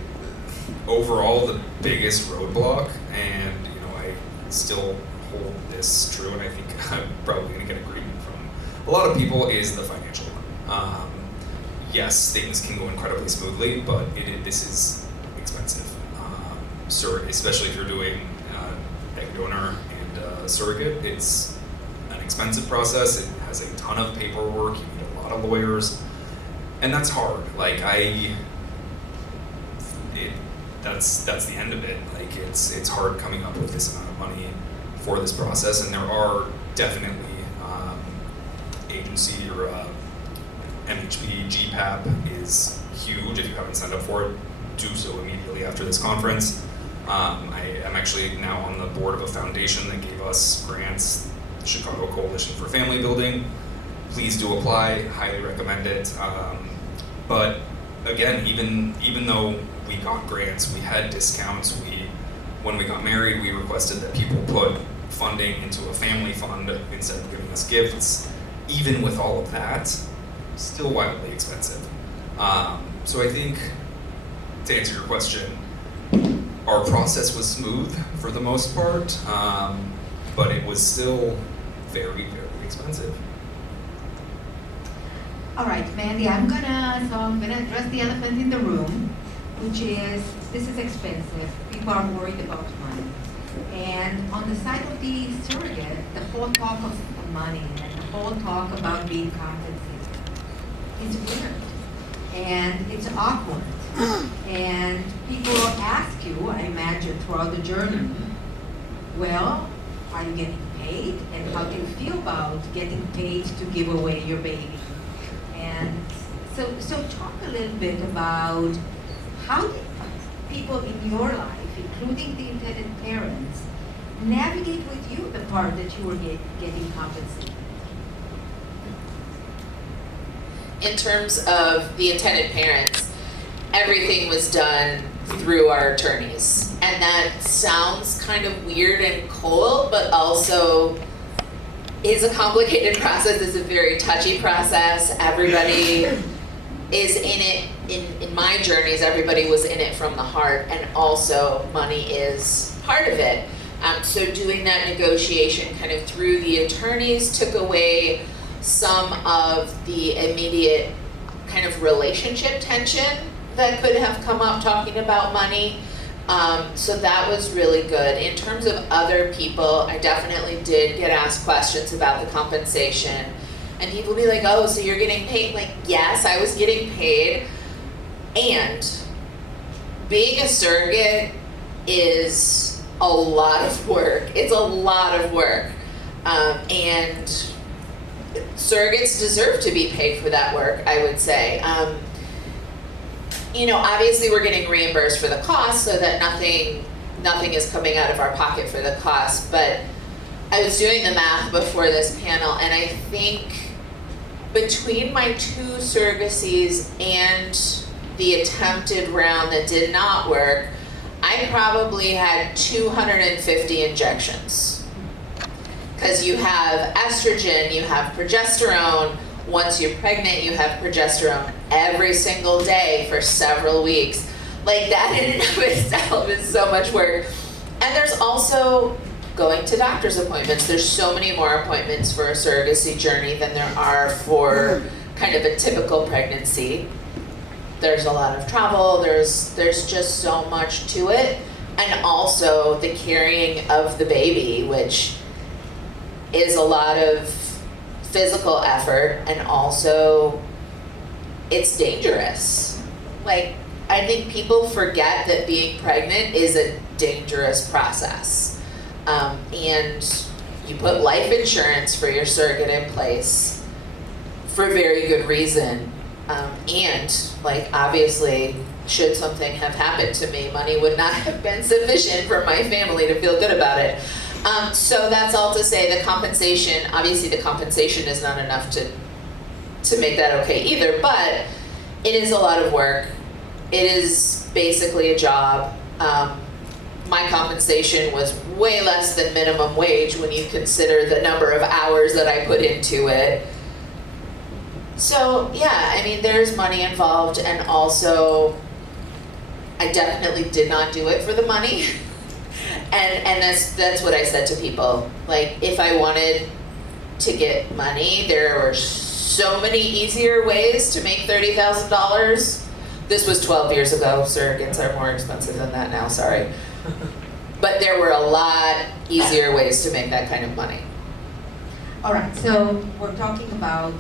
overall the biggest roadblock, and I still hold this true, and I think I'm probably going to get agreement from a lot of people, is the financial one. Yes, things can go incredibly smoothly, but this is expensive. Especially if you're doing egg donor surrogate. It's an expensive process. It has a ton of paperwork. You need a lot of lawyers, and that's hard. Like that's the end of it. Like it's hard coming up with this amount of money for this process, and there are definitely agency or MHP GPAP is huge. If you haven't signed up for it, do so immediately after this conference. I am actually now on the board of a foundation that gave us grants, the Chicago Coalition for Family Building. Please do apply, highly recommend it. But again, even though we got grants, we had discounts, when we got married, we requested that people put funding into a family fund instead of giving us gifts. Even with all of that, still wildly expensive. So I think, to answer your question, our process was smooth for the most part, but it was still very, very expensive. All right, Mandy, I'm gonna address the elephant in the room, which is, this is expensive. People are worried about money. And on the side of the surrogate, the whole talk of money and the whole talk about being compensated is weird. And it's awkward. And people will ask you, I imagine, throughout the journey, well, are you getting paid? And how do you feel about getting paid to give away your baby? And so talk a little bit about how did people in your life, including the intended parents, navigate with you the part that you were getting compensated? In terms of the intended parents, everything was done through our attorneys. And that sounds kind of weird and cold, but also is a complicated process. It's a very touchy process. Everybody is in it. In my journeys, everybody was in it from the heart, and also money is part of it. So doing that negotiation kind of through the attorneys took away some of the immediate kind of relationship tension that could have come up talking about money. So that was really good. In terms of other people, I definitely did get asked questions about the compensation. And people be like, oh, so you're getting paid? Like, yes, I was getting paid. And being a surrogate is a lot of work. It's a lot of work. And surrogates deserve to be paid for that work, I would say. Obviously we're getting reimbursed for the cost so that nothing is coming out of our pocket for the cost. But I was doing the math before this panel, and I think between my 2 surrogacies and the attempted round that did not work, I probably had 250 injections. Because you have estrogen, you have progesterone. Once you're pregnant, you have progesterone every single day for several weeks. Like, that in and of itself is so much work. And there's also going to doctor's appointments. There's so many more appointments for a surrogacy journey than there are for kind of a typical pregnancy. There's a lot of travel, there's just so much to it. And also the carrying of the baby, which is a lot of physical effort, and also it's dangerous. Like, I think people forget that being pregnant is a dangerous process. And you put life insurance for your surrogate in place for very good reason. And, like, obviously, should something have happened to me, money would not have been sufficient for my family to feel good about it. So that's all to say the compensation, obviously the compensation is not enough to make that okay either, but it is a lot of work. It is basically a job. My compensation was way less than minimum wage when you consider the number of hours that I put into it. So yeah, I mean, there's money involved, and also I definitely did not do it for the money. And that's what I said to people. Like, if I wanted to get money, there were so many easier ways to make $30,000. This was 12 years ago. Surrogates are more expensive than that now, sorry. but there were a lot easier ways to make that kind of money. All right, so we're talking about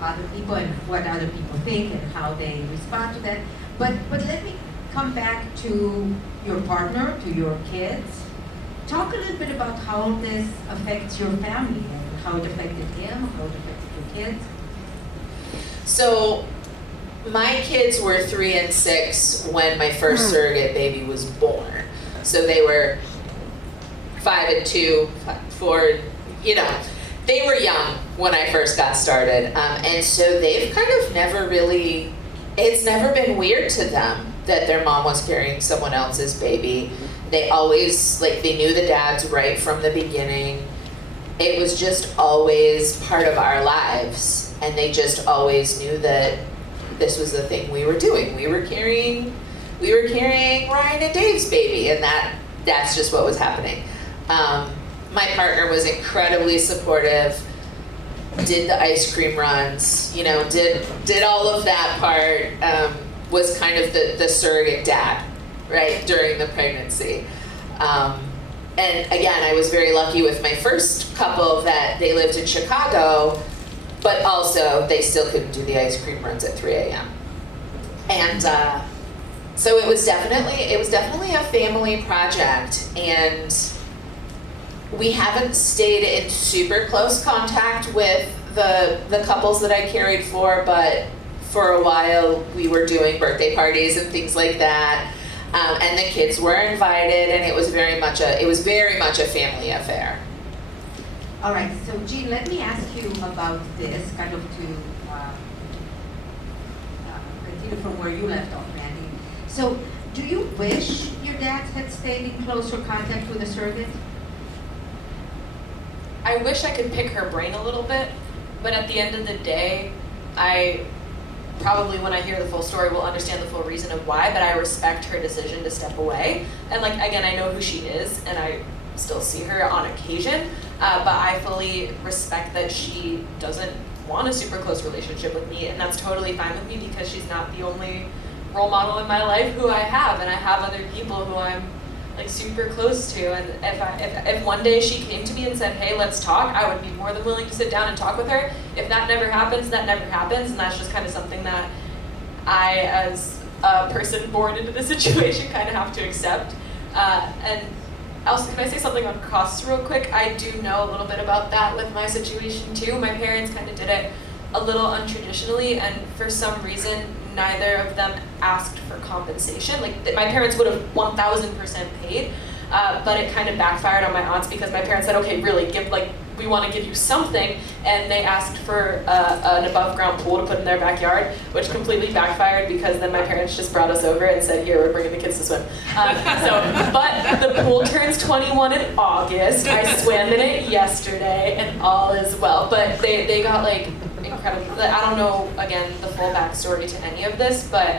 other people and what other people think and how they respond to that. But let me come back to your partner, to your kids. Talk a little bit about how this affects your family and how it affected him, how it affected your kids. So my kids were 3 and 6 when my first surrogate baby was born. So they were 5 and 2, 4, you know, they were young when I first got started. And so they've kind of never really, it's never been weird to them that their mom was carrying someone else's baby. They always, like, they knew the dads right from the beginning. It was just always part of our lives. And they just always knew that this was the thing we were doing. We were carrying Ryan and Dave's baby, and that's just what was happening. My partner was incredibly supportive, did the ice cream runs, you know, did all of that part, was kind of the surrogate dad, right, during the pregnancy. And again, I was very lucky with my first couple that they lived in Chicago, but also they still couldn't do the ice cream runs at 3 a.m. And so it was definitely a family project, and we haven't stayed in super close contact with the couples that I cared for, but for a while we were doing birthday parties and things like that, and the kids were invited, and it was very much a family affair. All right, so Jean, let me ask you about this, kind of to continue from where you left off, Mandy. So, do you wish your dads had stayed in closer contact with a surrogate? I wish I could pick her brain a little bit, but at the end of the day, I probably, when I hear the full story, will understand the full reason of why, but I respect her decision to step away. And like, again, I know who she is, and I still see her on occasion, but I fully respect that she doesn't want a super close relationship with me, and that's totally fine with me because she's not the only role model in my life who I have, and I have other people who I'm like super close to. And if one day she came to me and said, hey, let's talk, I would be more than willing to sit down and talk with her. If that never happens, that never happens, and that's just kind of something that I, as a person born into the situation, kind of have to accept. And also, can I say something on costs real quick? I do know a little bit about that with my situation too. My parents kind of did it a little untraditionally, and for some reason, neither of them asked for compensation. Like, my parents would have 1,000% paid, but it kind of backfired on my aunts because my parents said, okay, really, we want to give you something, and they asked for an above-ground pool to put in their backyard, which completely backfired because then my parents just brought us over and said, here, we're bringing the kids to swim. But the pool turns 21 in August. I swam in it yesterday, and all is well. But they got like incredible. I don't know, again, the full backstory to any of this, but.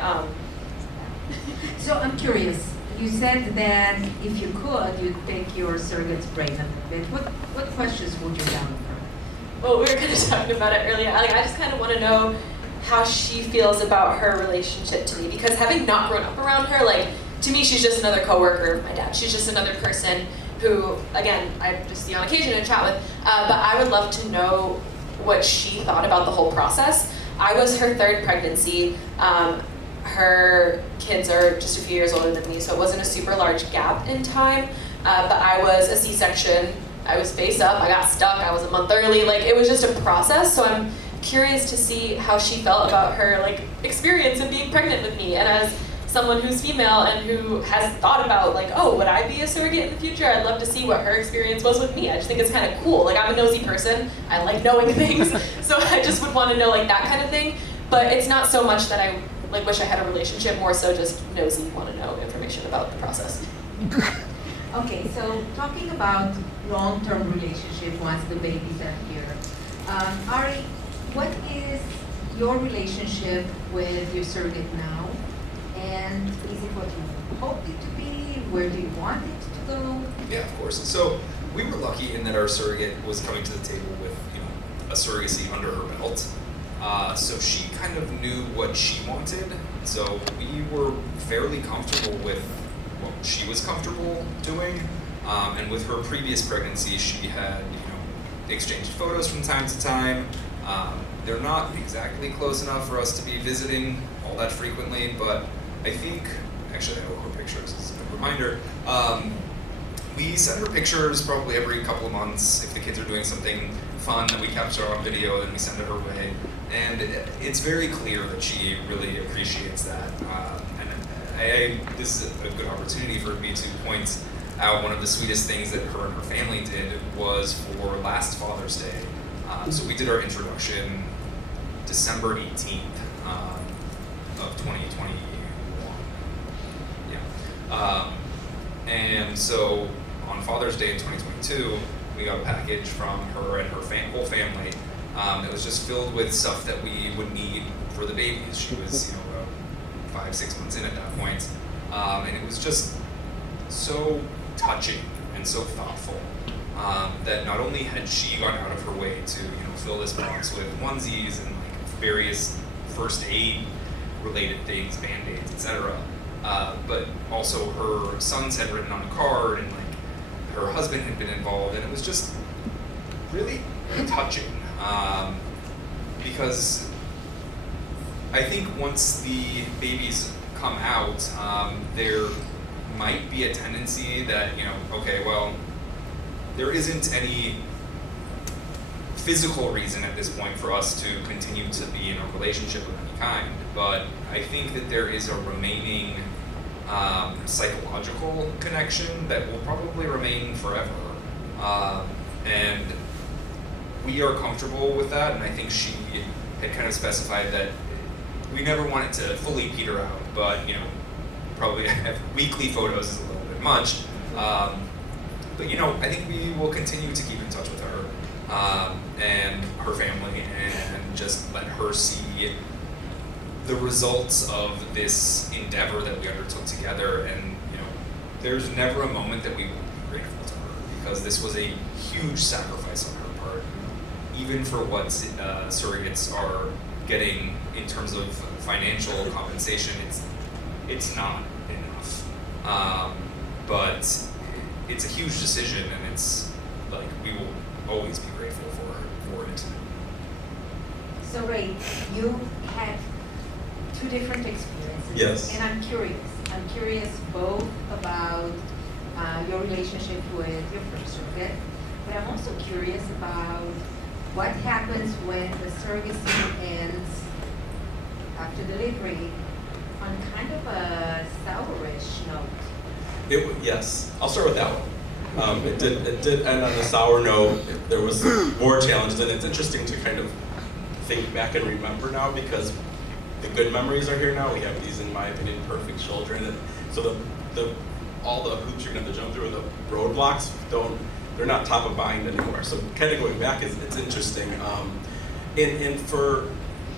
So I'm curious. You said that if you could, you'd pick your surrogate's brain a little bit. What questions would you down for? Well, we were kind of talking about it earlier. I just kind of want to know how she feels about her relationship to me, because having not grown up around her, like, to me, she's just another coworker of my dad. She's just another person who, again, I just see on occasion and chat with. But I would love to know what she thought about the whole process. I was her third pregnancy. Her kids are just a few years older than me, so it wasn't a super large gap in time. But I was a C-section. I was face up. I got stuck. I was a month early. Like, it was just a process. So I'm curious to see how she felt about her like experience of being pregnant with me. And as someone who's female and who has thought about like, oh, would I be a surrogate in the future? I'd love to see what her experience was with me. I just think it's kind of cool. Like, I'm a nosy person. I like knowing things. So I just would want to know like that kind of thing. But it's not so much that I like wish I had a relationship, more so just nosy, want to know information about the process. Okay, so talking about long-term relationship once the babies are here. Ari, what is your relationship with your surrogate now? And is it what you hoped it to be? Where do you want it to go? Yeah, of course. So we were lucky in that our surrogate was coming to the table with, a surrogacy under her belt. So she kind of knew what she wanted. So we were fairly comfortable with what she was comfortable doing. And with her previous pregnancy, she had, exchanged photos from time to time. They're not exactly close enough for us to be visiting all that frequently, but I think, actually I owe her pictures as a reminder. We send her pictures probably every couple of months. If the kids are doing something fun that we capture on video, then we send it her way. And it's very clear that she really appreciates that. And this is a good opportunity for me to point out one of the sweetest things that her and her family did was for last Father's Day. So we did our introduction December 18th of 2021. Yeah. And so on Father's Day in 2022, we got a package from her and her whole family that was just filled with stuff that we would need for the babies. She was, about 5-6 months in at that point. And it was just so touching and so thoughtful that not only had she gone out of her way to, fill this box with onesies and various first aid related things, Band-Aids, etc., but also her sons had written on a card, and her husband had been involved, and it was just really touching because I think once the babies come out, there might be a tendency that, okay, well, there isn't any physical reason at this point for us to continue to be in a relationship of any kind, but I think that there is a remaining psychological connection that will probably remain forever. And we are comfortable with that, and I think she had kind of specified that we never want it to fully peter out, but probably have weekly photos is a little bit much. But I think we will continue to keep in touch with her and her family, and just let her see the results of this endeavor that we undertook together. And there's never a moment that we won't be grateful to her, because this was a huge sacrifice on her part, even for what surrogates are getting in terms of financial compensation. It's not enough, but it's a huge decision, and it's we will always be grateful for it. So Ray, you had two different experiences. Yes. And I'm curious both about your relationship with your first surrogate, but I'm also curious about what happens when the surrogacy ends after delivery on kind of a sourish note. Yes, I'll start with that one. It did end on a sour note. There was more challenges, and it's interesting to kind of think back and remember now, because the good memories are here now. We have these, in my opinion, perfect children, and so all the hoops you're gonna have to jump through, and the roadblocks they're not top of mind anymore. So kind of going back it's interesting. And for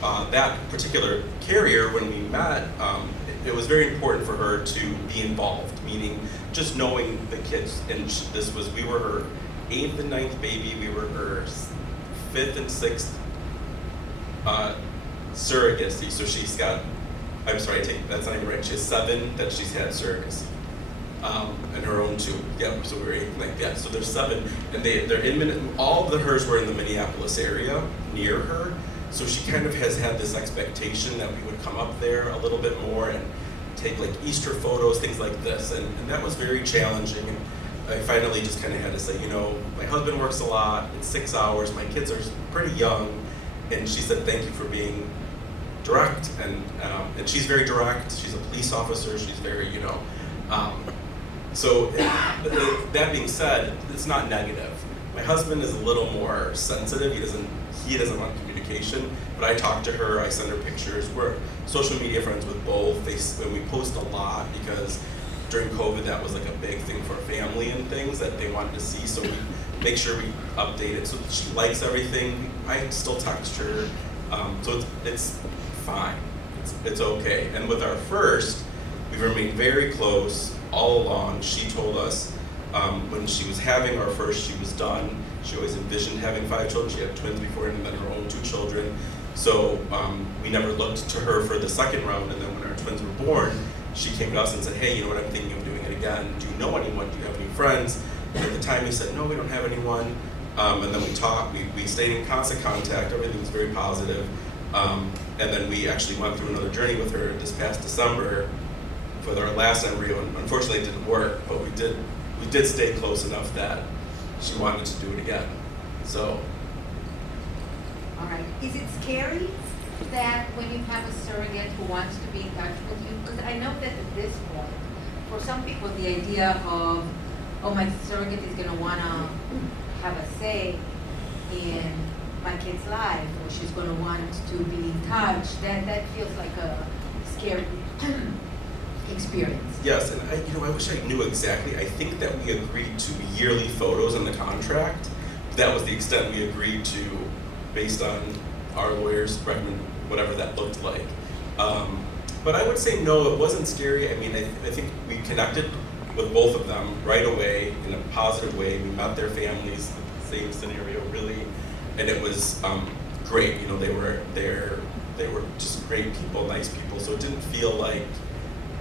that particular carrier, when we met, it was very important for her to be involved, meaning just knowing the kids. And we were her 8th and 9th baby, we were her 5th and 6th surrogacy. So she's got, that's not even right, she has 7 that she's had surrogacy. And her own 2. Yep, so we were 8 like that. So there's 7, and they're in all of hers were in the Minneapolis area near her. So she kind of has had this expectation that we would come up there a little bit more and take Easter photos, things like this. And that was very challenging. And I finally just kind of had to say, my husband works a lot, it's 6 hours, my kids are pretty young. And she said, thank you for being direct. And she's very direct. She's a police officer. She's very, so that being said, it's not negative. My husband is a little more sensitive. He doesn't want communication, but I talk to her, I send her pictures. We're social media friends with both. And we post a lot because during COVID that was a big thing for our family and things that they wanted to see, so we make sure we update it. So she likes everything. I still text her, so it's fine. It's okay. And with our first, we've remained very close all along. She told us when she was having our first, she was done. She always envisioned having 5 children. She had twins before and then her own 2 children. So we never looked to her for the second round. And then when our twins were born, she came to us and said, hey, you know what, I'm thinking of doing it again, do you know anyone? Do you have any friends? And at the time he said, no, we don't have anyone. And then we talked, we stayed in constant contact, everything was very positive. And then we actually went through another journey with her this past December for our last embryo, and unfortunately it didn't work, but we did stay close enough that she wanted to do it again. So. All right. Is it scary that when you have a surrogate who wants to be in touch with you? Because I know that at this point, for some people, the idea of, oh, my surrogate is going to want to have a say in my kid's life, or she's going to want to be in touch, that feels like a scary experience. Yes, and I wish I knew exactly. I think that we agreed to yearly photos in the contract. That was the extent we agreed to, based on our lawyers' recommend whatever that looked like. But I would say no, it wasn't scary. I mean, I think we connected with both of them right away in a positive way. We met their families, same scenario really, and it was great. You know, they were just great people, nice people. So it didn't feel like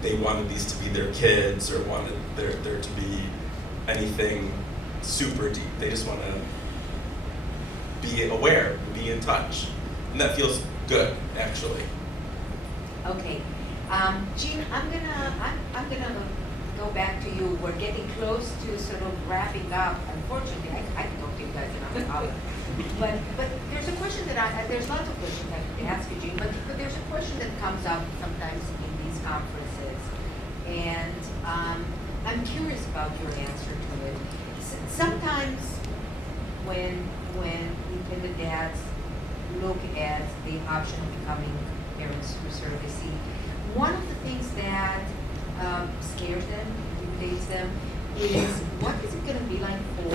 they wanted these to be their kids or wanted there to be anything super deep. They just want to be aware, be in touch, and that feels good, actually. Okay, Jean, I'm gonna go back to you. We're getting close to sort of wrapping up. Unfortunately, I can talk to you guys another hour. But there's a question that there's lots of questions I could ask you, Jean. But there's a question that comes up sometimes in these conferences, and I'm curious about your answer to it. Sometimes when the dads look at the option of becoming parents through surrogacy, one of the things that scares them, intimidates them, is what is it going to be like for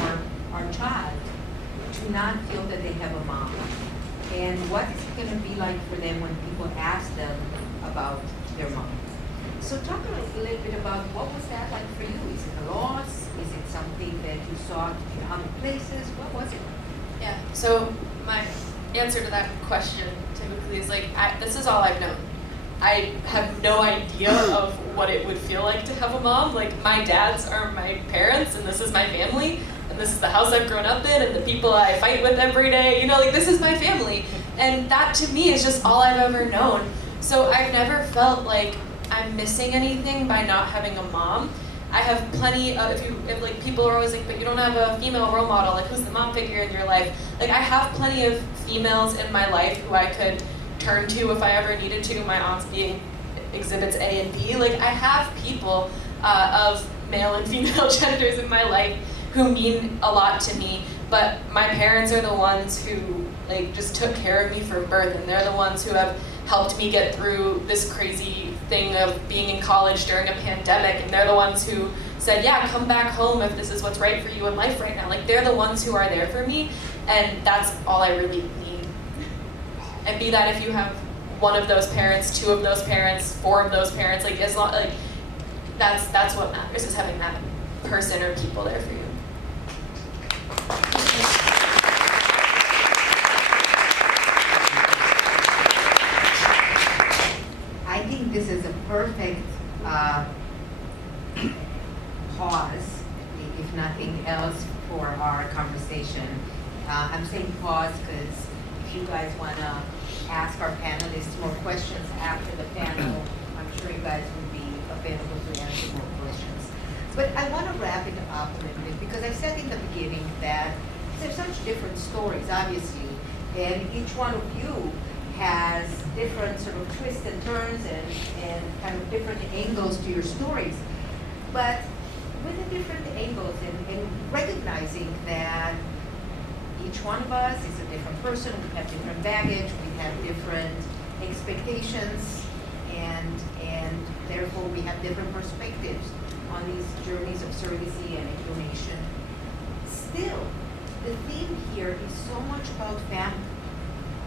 our child to not feel that they have a mom? And what is it going to be like for them when people ask them about their mom? So talk a little bit about what was that like for you? Is it a loss? Is it something that you saw in other places? What was it? Yeah, so my answer to that question typically is like, this is all I've known. I have no idea of what it would feel like to have a mom. Like, my dads are my parents, and this is my family, and this is the house I've grown up in, and the people I fight with every day. You know, like, this is my family. And that, to me, is just all I've ever known. So I've never felt like I'm missing anything by not having a mom. I have plenty of, if like people are always like, but you don't have a female role model, like who's the mom figure in your life? Like, I have plenty of females in my life who I could turn to if I ever needed to, my aunts being exhibits A and B. Like, I have people of male and female genders in my life who mean a lot to me, but my parents are the ones who like just took care of me from birth, and they're the ones who have helped me get through this crazy thing of being in college during a pandemic, and they're the ones who said, yeah, come back home if this is what's right for you in life right now. Like, they're the ones who are there for me, and that's all I really need. And be that if you have one of those parents, two of those parents, four of those parents, like, as long, like, that's what matters, is having that person or people there for you. I think this is a perfect pause, if nothing else, for our conversation. I'm saying pause because if you guys want to ask our panelists more questions after the panel, I'm sure you guys will be available to answer more questions. But I want to wrap it up a little bit because I said in the beginning that there's such different stories, obviously, and each one of you has different sort of twists and turns and kind of different angles to your stories. But with the different angles and recognizing that each one of us is a different person, we have different baggage, we have different expectations, and therefore we have different perspectives on these journeys of surrogacy and donation. Still, the theme here is so much about family.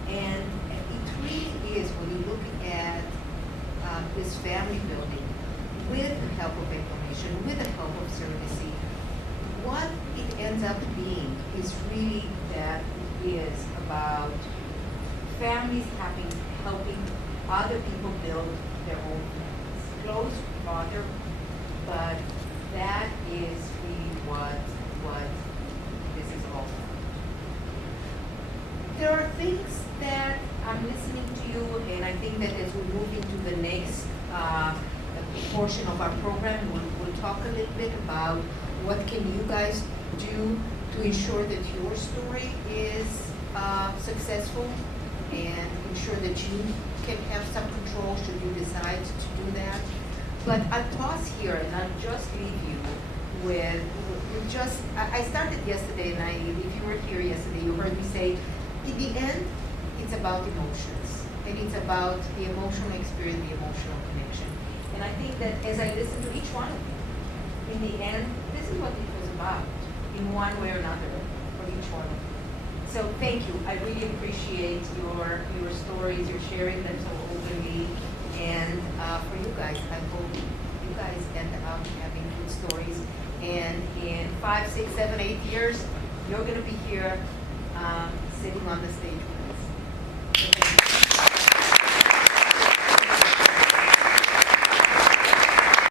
And it really is, when you look at this family building, with the help of donation, with the help of surrogacy, what it ends up being is really that it is about families helping other people build their own families. Close father, but that is really what this is all about. There are things that I'm listening to you, and I think that as we move into the next portion of our program, we'll talk a little bit about what can you guys do to ensure that your story is successful and ensure that you can have some control should you decide to do that. But I'll pause here and I'll just leave you with just, I started yesterday, and if you were here yesterday, you heard me say, in the end, it's about emotions. And it's about the emotional experience, the emotional connection. And I think that as I listen to each one of you, in the end, this is what it was about, in one way or another, for each one of you. So thank you. I really appreciate your stories, your sharing them so openly. And for you guys, I hope you guys end up having good stories. And in 5, 6, 7, 8 years, you're going to be here sitting on the stage with us.